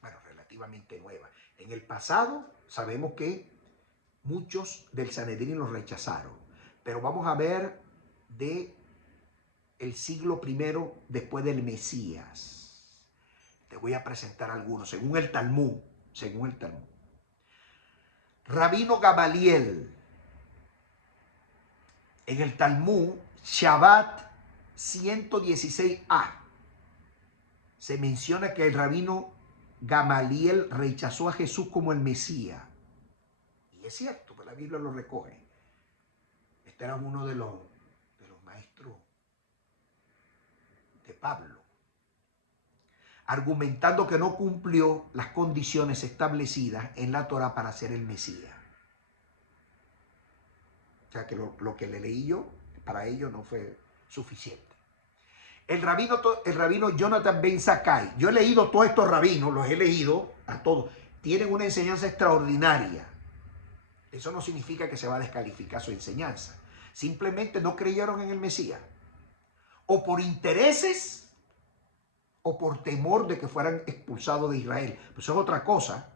Bueno, relativamente nueva. En el pasado sabemos que muchos del Sanedrín los rechazaron. Pero vamos a ver de el siglo I después del Mesías. Te voy a presentar algunos, según el Talmud. Rabino Gamaliel, en el Talmud, Shabbat 116a, se menciona que el rabino Gamaliel rechazó a Jesús como el Mesías. Y es cierto, pues la Biblia lo recoge. Este era uno de los maestros de Pablo, argumentando que no cumplió las condiciones establecidas en la Torá para ser el Mesías. O sea que lo que le leí yo, para ellos no fue suficiente. El rabino Jonathan Ben Zakkai, yo he leído todos estos rabinos, los he leído a todos, tienen una enseñanza extraordinaria. Eso no significa que se va a descalificar su enseñanza. Simplemente no creyeron en el Mesías. O por intereses, o por temor de que fueran expulsados de Israel. Pues eso es otra cosa.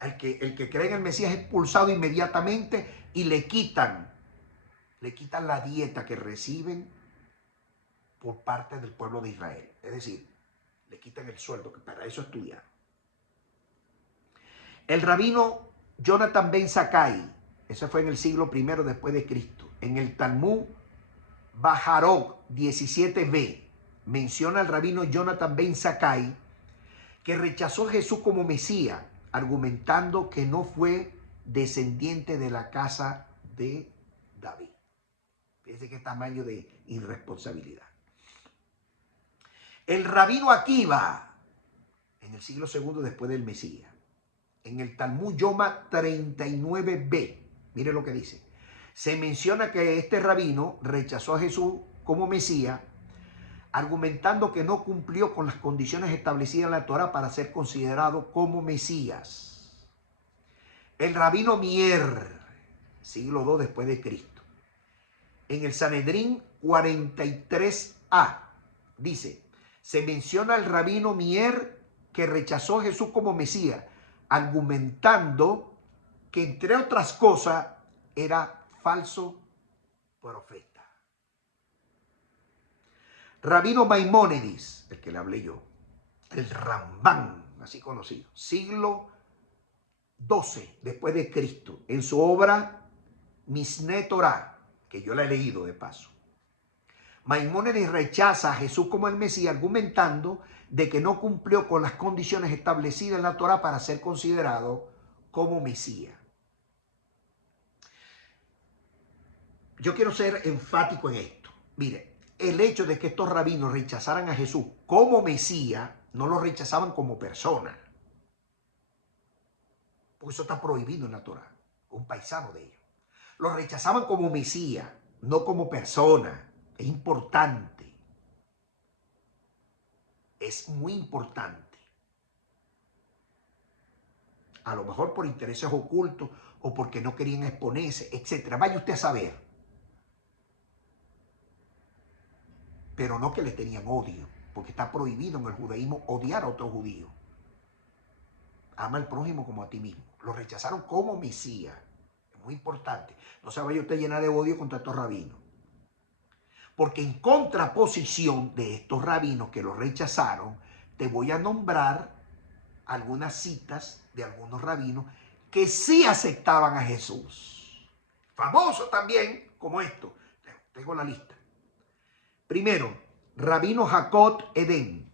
El que cree en el Mesías es expulsado inmediatamente y le quitan la dieta que reciben por parte del pueblo de Israel. Es decir, le quitan el sueldo, que para eso estudiaron. El rabino Jonathan Ben Zakkai, ese fue en el siglo I después de Cristo. En el Talmud Bajarok 17b, menciona al rabino Jonathan Ben Zakkai que rechazó a Jesús como Mesías, argumentando que no fue descendiente de la casa de David. Fíjense qué tamaño de irresponsabilidad. El rabino Akiva, en el siglo II después del Mesías, en el Talmud Yoma 39b, mire lo que dice. Se menciona que este rabino rechazó a Jesús como Mesías, argumentando que no cumplió con las condiciones establecidas en la Torá para ser considerado como Mesías. El rabino Mier, siglo II después de Cristo, en el Sanedrín 43a, dice, se menciona al rabino Mier que rechazó a Jesús como Mesías, argumentando que, entre otras cosas, era falso profeta. Rabino Maimónides, el que le hablé yo, el Rambán, así conocido, siglo XII después de Cristo, en su obra Misné Torah, que yo la he leído de paso. Maimónides rechaza a Jesús como el Mesías, argumentando de que no cumplió con las condiciones establecidas en la Torá para ser considerado como Mesías. Yo quiero ser enfático en esto. Mire, el hecho de que estos rabinos rechazaran a Jesús como Mesías, no lo rechazaban como persona. Porque eso está prohibido en la Torá. Un paisano de ellos. Lo rechazaban como Mesías, no como persona. Es importante. Es muy importante. A lo mejor por intereses ocultos o porque no querían exponerse, etc. Vaya usted a saber. Pero no que le tenían odio, porque está prohibido en el judaísmo odiar a otro judío. Ama al prójimo como a ti mismo. Lo rechazaron como Mesías. Es muy importante. No se vaya usted llena de odio contra estos rabinos. Porque en contraposición de estos rabinos que lo rechazaron, te voy a nombrar algunas citas de algunos rabinos que sí aceptaban a Jesús. Famosos también como esto. Tengo la lista. Primero, Rabino Jacob Edén.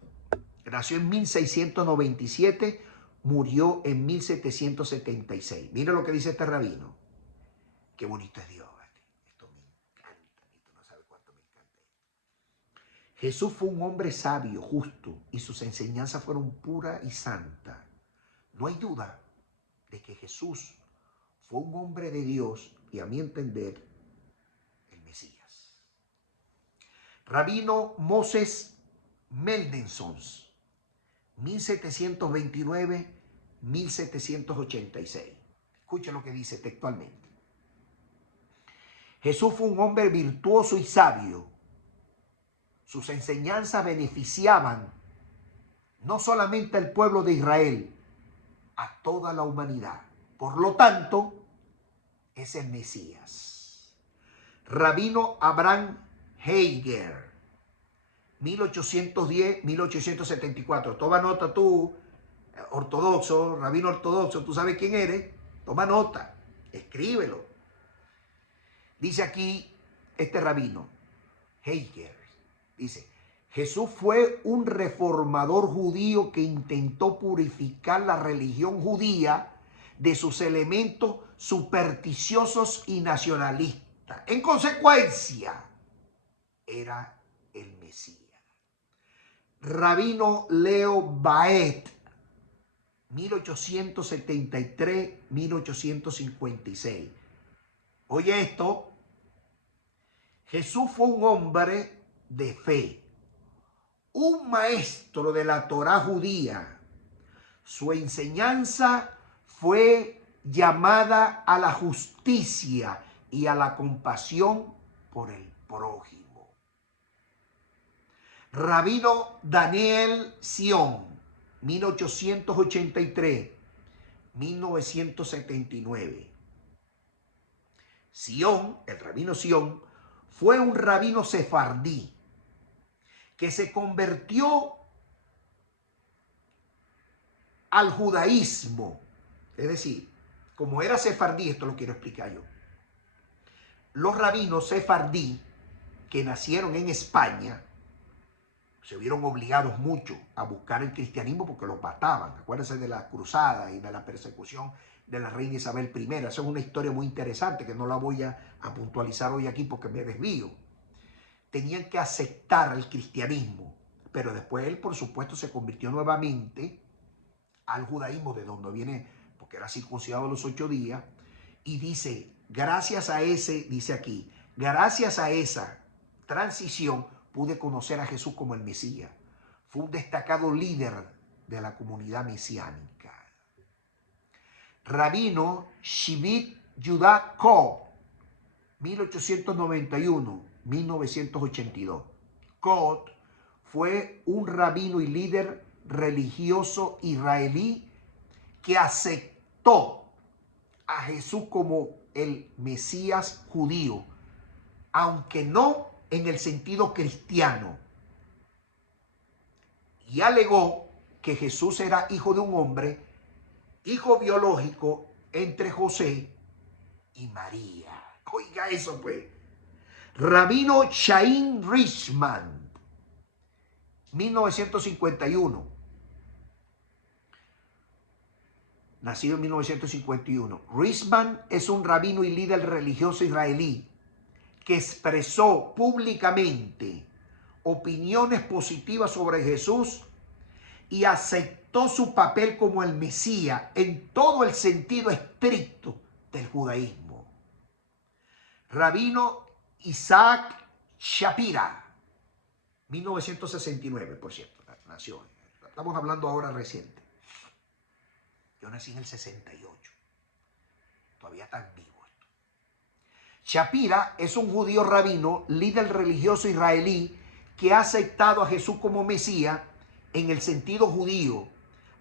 Nació en 1697, murió en 1776. Mira lo que dice este rabino. Qué bonito es Dios. Esto me encanta. Esto no sabe cuánto me encanta. Jesús fue un hombre sabio, justo, y sus enseñanzas fueron puras y santas. No hay duda de que Jesús fue un hombre de Dios y, a mi entender, el Mesías. Rabino Moses Mendelssohn, 1729-1786. Escuchen lo que dice textualmente. Jesús fue un hombre virtuoso y sabio. Sus enseñanzas beneficiaban no solamente al pueblo de Israel, a toda la humanidad. Por lo tanto, es el Mesías. Rabino Abraham Heger, 1810-1874. Toma nota tú, ortodoxo, rabino ortodoxo, tú sabes quién eres, toma nota, escríbelo. Dice aquí este rabino, Heger, dice, Jesús fue un reformador judío que intentó purificar la religión judía de sus elementos supersticiosos y nacionalistas. En consecuencia, era el Mesías. Rabino Leo Baet, 1873-1856. Oye esto, Jesús fue un hombre de fe, un maestro de la Torá judía. Su enseñanza fue llamada a la justicia y a la compasión por el prójimo. Rabino Daniel Sion, 1883-1979. Sion, el rabino Sion, fue un rabino sefardí que se convirtió al judaísmo. Es decir, como era sefardí, esto lo quiero explicar yo. Los rabinos sefardí que nacieron en España se vieron obligados mucho a buscar el cristianismo porque los mataban. Acuérdense de la cruzada y de la persecución de la reina Isabel I. Esa es una historia muy interesante que no la voy a puntualizar hoy aquí porque me desvío. Tenían que aceptar el cristianismo, pero después él, por supuesto, se convirtió nuevamente al judaísmo, de donde viene, porque era circuncidado a los 8 días, y dice, gracias a ese, dice aquí, gracias a esa transición, pude conocer a Jesús como el Mesías. Fue un destacado líder de la comunidad mesiánica. Rabino Shimit Yudá Koh, 1891-1982. Koh fue un rabino y líder religioso israelí que aceptó a Jesús como el Mesías judío, aunque no en el sentido cristiano, y alegó que Jesús era hijo de un hombre, hijo biológico entre José y María. Oiga eso pues. Rabino Chaim Richman, 1951. Nacido en 1951. Richman es un rabino y líder religioso israelí que expresó públicamente opiniones positivas sobre Jesús y aceptó su papel como el Mesías en todo el sentido estricto del judaísmo. Rabino Isaac Shapira, 1969, por cierto, nació. Estamos hablando ahora reciente. Yo nací en el 68. Todavía tan vivo esto. Shapira es un judío rabino, líder religioso israelí, que ha aceptado a Jesús como Mesías en el sentido judío.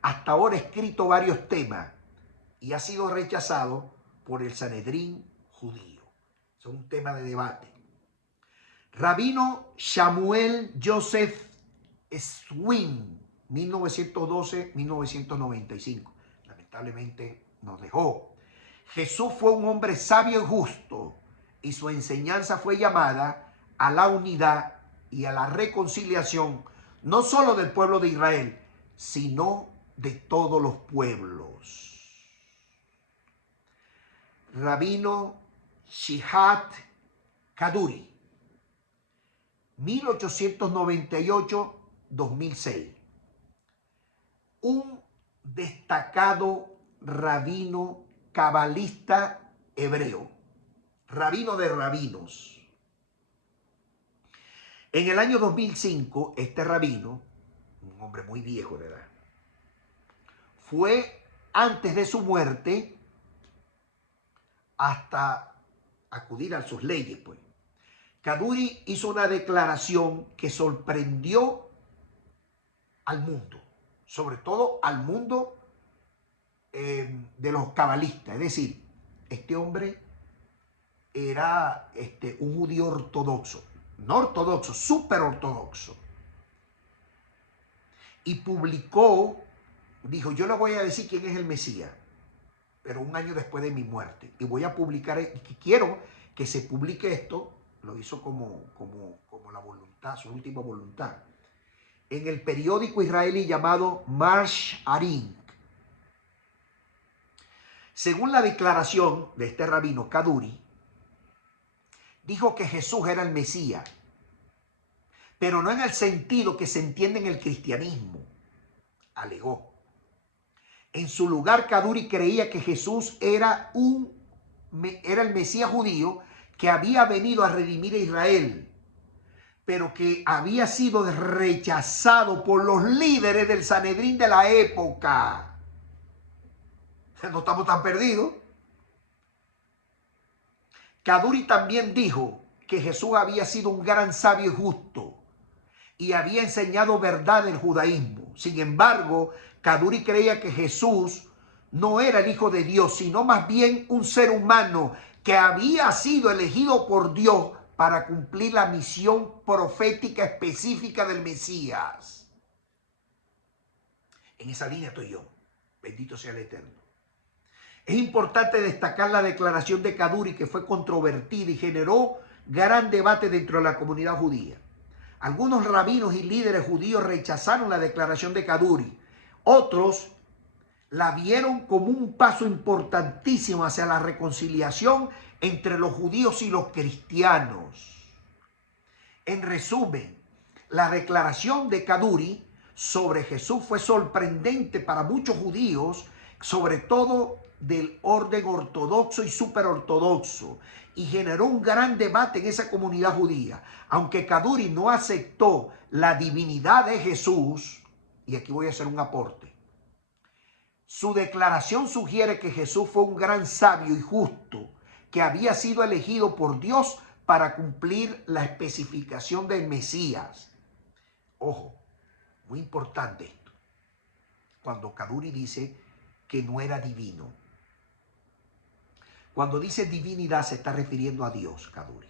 Hasta ahora ha escrito varios temas y ha sido rechazado por el Sanedrín judío. Es un tema de debate. Rabino Samuel Joseph Swin, 1912-1995. Lamentablemente nos dejó. Jesús fue un hombre sabio y justo, y su enseñanza fue llamada a la unidad y a la reconciliación, no solo del pueblo de Israel, sino de todos los pueblos. Rabino Shihat Kaduri, 1898-2006. Un destacado rabino cabalista hebreo, rabino de rabinos. En el año 2005, este rabino, un hombre muy viejo de edad, fue antes de su muerte hasta acudir a sus leyes, pues. Kaduri hizo una declaración que sorprendió al mundo, sobre todo al mundo de los cabalistas. Es decir, este hombre era un judío ortodoxo, no ortodoxo, súper ortodoxo, y publicó, dijo, yo le voy a decir quién es el Mesías, pero un año después de mi muerte, y voy a publicar, y quiero que se publique esto, lo hizo como la voluntad, su última voluntad, en el periódico israelí llamado Marsh Arin. Según la declaración de este rabino Kaduri, dijo que Jesús era el Mesías, pero no en el sentido que se entiende en el cristianismo, alegó. En su lugar, Kaduri creía que Jesús era el Mesías judío que había venido a redimir a Israel, pero que había sido rechazado por los líderes del Sanedrín de la época. No estamos tan perdidos. Kaduri también dijo que Jesús había sido un gran sabio y justo y había enseñado verdad del judaísmo. Sin embargo, Kaduri creía que Jesús no era el Hijo de Dios, sino más bien un ser humano que había sido elegido por Dios para cumplir la misión profética específica del Mesías. En esa línea estoy yo. Bendito sea el Eterno. Es importante destacar la declaración de Kaduri, que fue controvertida y generó gran debate dentro de la comunidad judía. Algunos rabinos y líderes judíos rechazaron la declaración de Kaduri. Otros la vieron como un paso importantísimo hacia la reconciliación entre los judíos y los cristianos. En resumen, la declaración de Kaduri sobre Jesús fue sorprendente para muchos judíos, sobre todo del orden ortodoxo y superortodoxo, y generó un gran debate en esa comunidad judía. Aunque Kaduri no aceptó la divinidad de Jesús, y aquí voy a hacer un aporte, su declaración sugiere que Jesús fue un gran sabio y justo que había sido elegido por Dios para cumplir la especificación del Mesías. Ojo, muy importante esto. Cuando Kaduri dice que no era divino. Cuando dice divinidad se está refiriendo a Dios, Kaduri.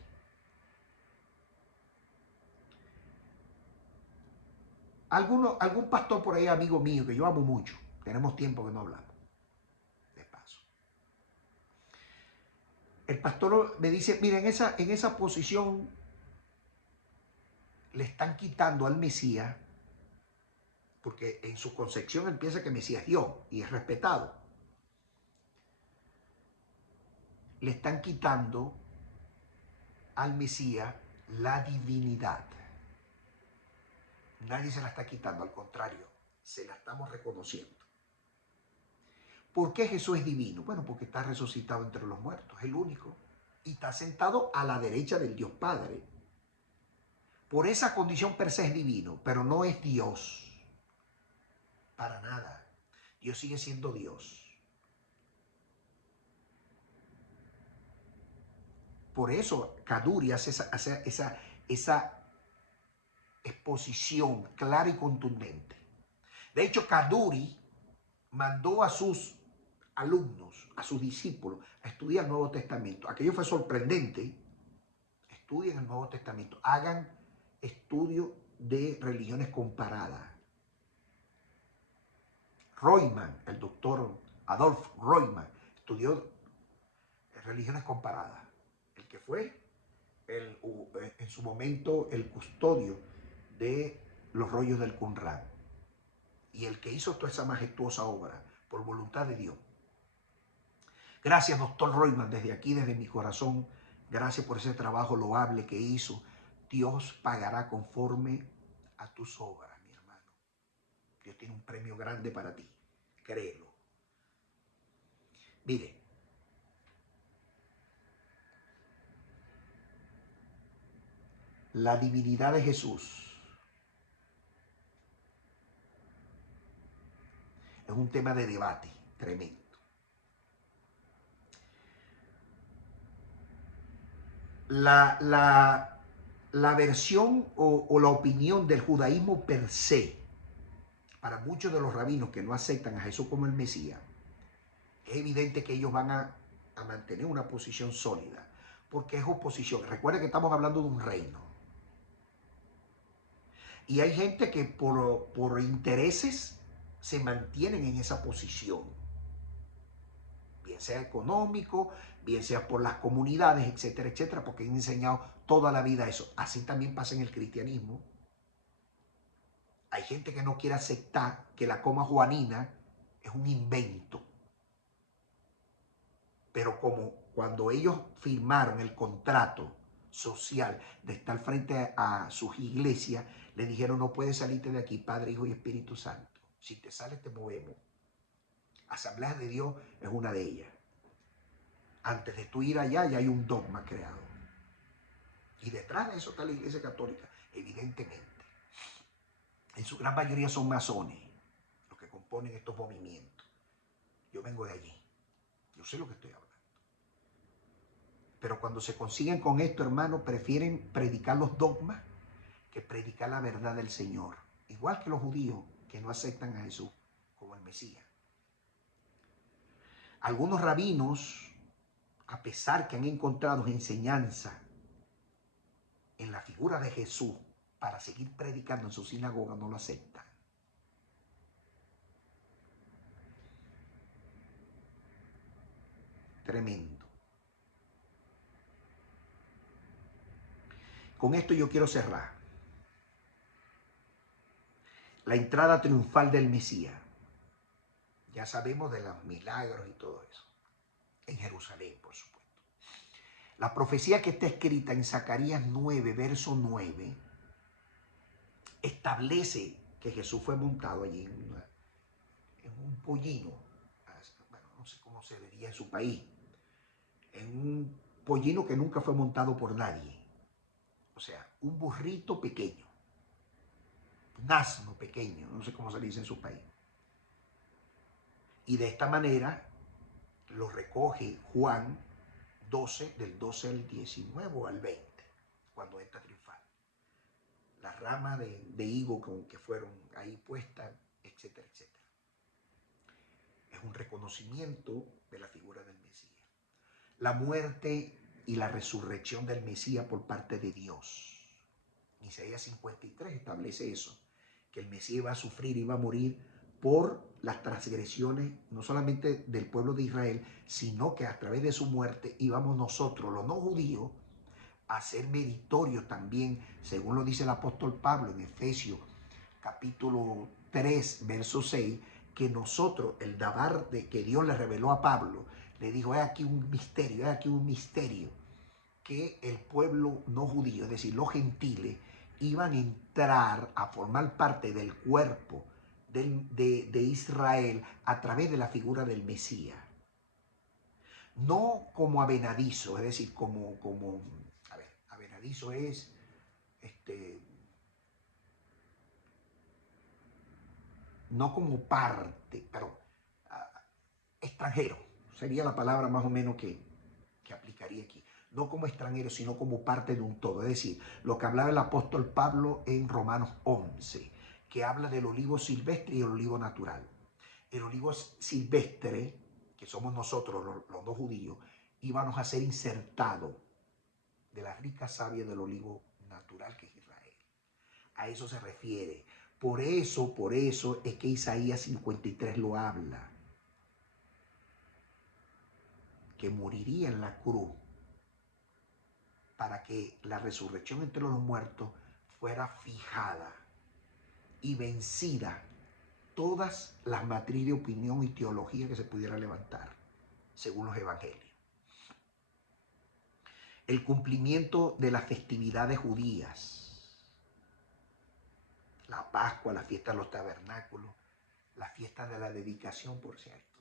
Algún pastor por ahí, amigo mío, que yo amo mucho, tenemos tiempo que no hablamos, de paso. El pastor me dice, mira, en esa posición le están quitando al Mesías, porque en su concepción él piensa que el Mesías es Dios y es respetado. Le están quitando al Mesías la divinidad. Nadie se la está quitando, al contrario, se la estamos reconociendo. ¿Por qué Jesús es divino? Bueno, porque está resucitado entre los muertos, es el único, y está sentado a la derecha del Dios Padre. Por esa condición per se es divino, pero no es Dios. Para nada. Dios sigue siendo Dios. Por eso Kaduri hace esa exposición clara y contundente. De hecho, Kaduri mandó a sus alumnos, a sus discípulos, a estudiar el Nuevo Testamento. Aquello fue sorprendente. Estudien el Nuevo Testamento. Hagan estudio de religiones comparadas. Royman, el doctor Adolf Royman, estudió religiones comparadas. El que fue en su momento el custodio de los rollos del Qumran. Y el que hizo toda esa majestuosa obra por voluntad de Dios. Gracias, doctor Royman, desde aquí, desde mi corazón. Gracias por ese trabajo loable que hizo. Dios pagará conforme a tus obras, mi hermano. Dios tiene un premio grande para ti. Créelo. Mire. La divinidad de Jesús es un tema de debate tremendo. La versión o la opinión del judaísmo per se, para muchos de los rabinos que no aceptan a Jesús como el Mesías, es evidente que ellos van a mantener una posición sólida, porque es oposición. Recuerden que estamos hablando de un reino. Y hay gente que por intereses se mantienen en esa posición, bien sea económico, bien sea por las comunidades, etcétera, etcétera, porque han enseñado toda la vida eso. Así también pasa en el cristianismo. Hay gente que no quiere aceptar que la coma juanina es un invento. Pero como cuando ellos firmaron el contrato social de estar frente a sus iglesias, le dijeron: no puedes salirte de aquí, Padre, Hijo y Espíritu Santo. Si te sales, te movemos. Asamblea de Dios es una de ellas. Antes de tú ir allá, ya hay un dogma creado. Y detrás de eso está la Iglesia Católica, evidentemente. En su gran mayoría son masones los que componen estos movimientos. Yo vengo de allí. Yo sé lo que estoy hablando. Pero cuando se consiguen con esto, hermano, prefieren predicar los dogmas que predicar la verdad del Señor. Igual que los judíos que no aceptan a Jesús como el Mesías. Algunos rabinos, a pesar que han encontrado enseñanza en la figura de Jesús para seguir predicando en su sinagoga, no lo aceptan. Tremendo. Con esto yo quiero cerrar. La entrada triunfal del Mesías. Ya sabemos de los milagros y todo eso. En Jerusalén, por supuesto. La profecía que está escrita en Zacarías 9, verso 9, establece que Jesús fue montado allí en un pollino. Bueno, no sé cómo se diría en su país. En un pollino que nunca fue montado por nadie. O sea, un burrito pequeño. Un asno pequeño, no sé cómo se dice en su país. Y de esta manera lo recoge Juan 12, del 12 al 19 o al 20, cuando entra triunfal. La rama de higo que fueron ahí puestas, etcétera, etcétera. Es un reconocimiento de la figura del Mesías. La muerte y la resurrección del Mesías por parte de Dios. Isaías 53 establece eso, que el Mesías iba a sufrir, iba a morir por las transgresiones, no solamente del pueblo de Israel, sino que a través de su muerte íbamos nosotros, los no judíos, a ser meritorios también, según lo dice el apóstol Pablo en Efesios capítulo 3, verso 6, que nosotros, el dabar de que Dios le reveló a Pablo, le dijo: hay aquí un misterio, que el pueblo no judío, es decir, los gentiles, iban a entrar a formar parte del cuerpo de Israel a través de la figura del Mesías. No como avenadizo, es decir, a ver, avenadizo es, no como parte, pero extranjero, sería la palabra más o menos que aplicaría aquí. No como extranjero, sino como parte de un todo. Es decir, lo que hablaba el apóstol Pablo en Romanos 11, que habla del olivo silvestre y el olivo natural. El olivo silvestre, que somos nosotros, los no judíos, íbamos a ser insertados de la rica savia del olivo natural que es Israel. A eso se refiere. Por eso es que Isaías 53 lo habla. Que moriría en la cruz para que la resurrección entre los muertos fuera fijada y vencida todas las matrices de opinión y teología que se pudiera levantar, según los evangelios. El cumplimiento de las festividades judías, la Pascua, la fiesta de los tabernáculos, la fiesta de la dedicación, por cierto,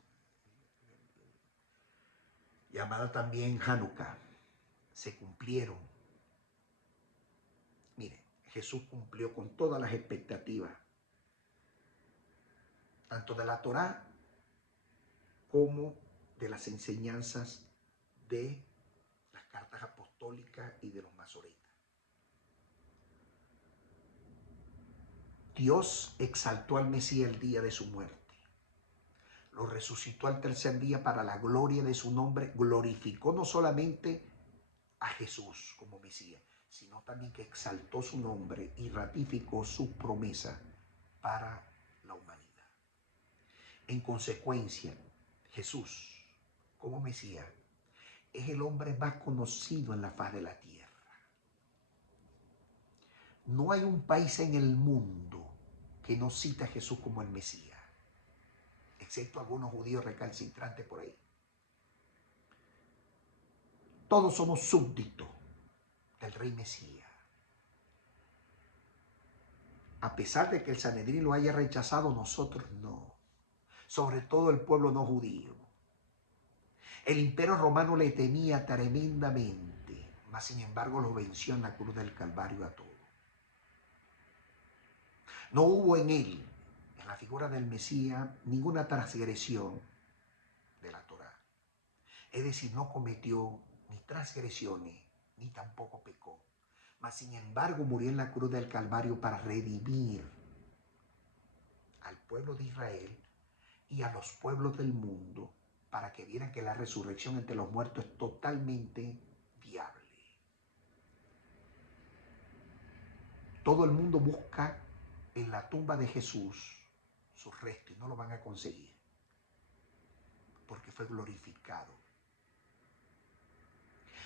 llamada también Hanukkah, se cumplieron. Miren, Jesús cumplió con todas las expectativas, tanto de la Torá como de las enseñanzas de las cartas apostólicas y de los masoretas. Dios exaltó al Mesías el día de su muerte. Lo resucitó al tercer día para la gloria de su nombre. Glorificó no solamente a Jesús como Mesías, sino también que exaltó su nombre y ratificó su promesa para la humanidad. En consecuencia, Jesús como Mesías es el hombre más conocido en la faz de la tierra. No hay un país en el mundo que no cita a Jesús como el Mesías, excepto algunos judíos recalcitrantes por ahí. Todos somos súbditos del rey Mesías. A pesar de que el Sanedrín lo haya rechazado, nosotros no. Sobre todo el pueblo no judío. El imperio romano le temía tremendamente, mas sin embargo lo venció en la cruz del Calvario a todos. No hubo en él, en la figura del Mesías, ninguna transgresión de la Torá. Es decir, no cometió ni transgresiones, ni tampoco pecó. Mas sin embargo murió en la cruz del Calvario para redimir al pueblo de Israel y a los pueblos del mundo, para que vieran que la resurrección entre los muertos es totalmente viable. Todo el mundo busca en la tumba de Jesús sus restos y no lo van a conseguir, porque fue glorificado,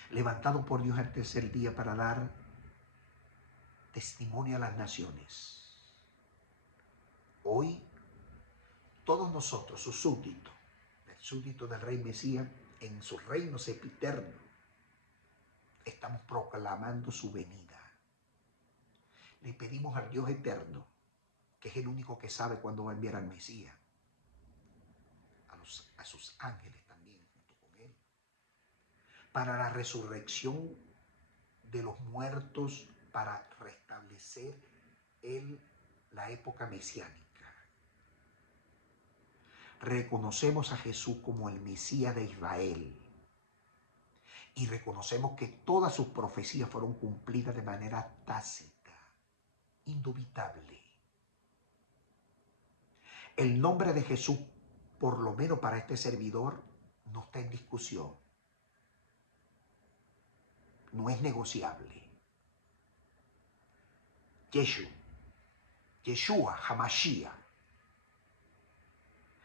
levantado por Dios al tercer día para dar testimonio a las naciones. Hoy, todos nosotros, sus súbditos, el súbdito del rey Mesías, en su reino sempiterno, estamos proclamando su venida. Le pedimos al Dios eterno, que es el único que sabe cuándo va a enviar al Mesías, a sus ángeles también junto con él, para la resurrección de los muertos, para restablecer la época mesiánica. Reconocemos a Jesús como el Mesías de Israel y reconocemos que todas sus profecías fueron cumplidas de manera tácita, indubitable. El nombre de Jesús, por lo menos para este servidor, no está en discusión. No es negociable. Yeshua HaMashiach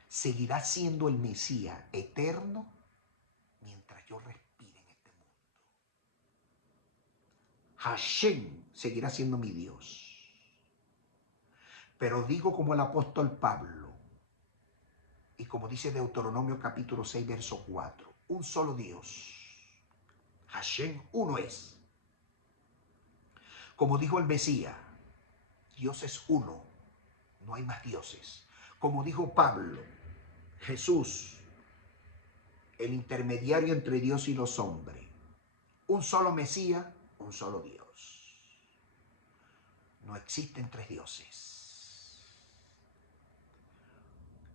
seguirá siendo el Mesías eterno mientras yo respire en este mundo. Hashem seguirá siendo mi Dios. Pero digo como el apóstol Pablo, y como dice Deuteronomio capítulo 6, verso 4, un solo Dios. Hashem uno es. Como dijo el Mesías, Dios es uno, no hay más dioses. Como dijo Pablo, Jesús, el intermediario entre Dios y los hombres. Un solo Mesías, un solo Dios. No existen tres dioses.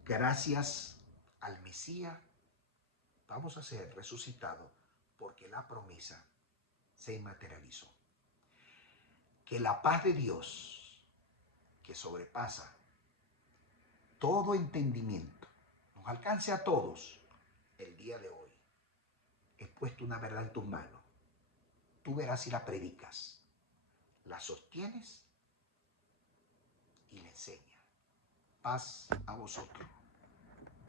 Gracias al Mesías vamos a ser resucitados porque la promesa se materializó. Que la paz de Dios, que sobrepasa todo entendimiento, nos alcance a todos el día de hoy. He puesto una verdad en tus manos. Tú verás si la predicas, la sostienes y la enseñas. Paz a vosotros.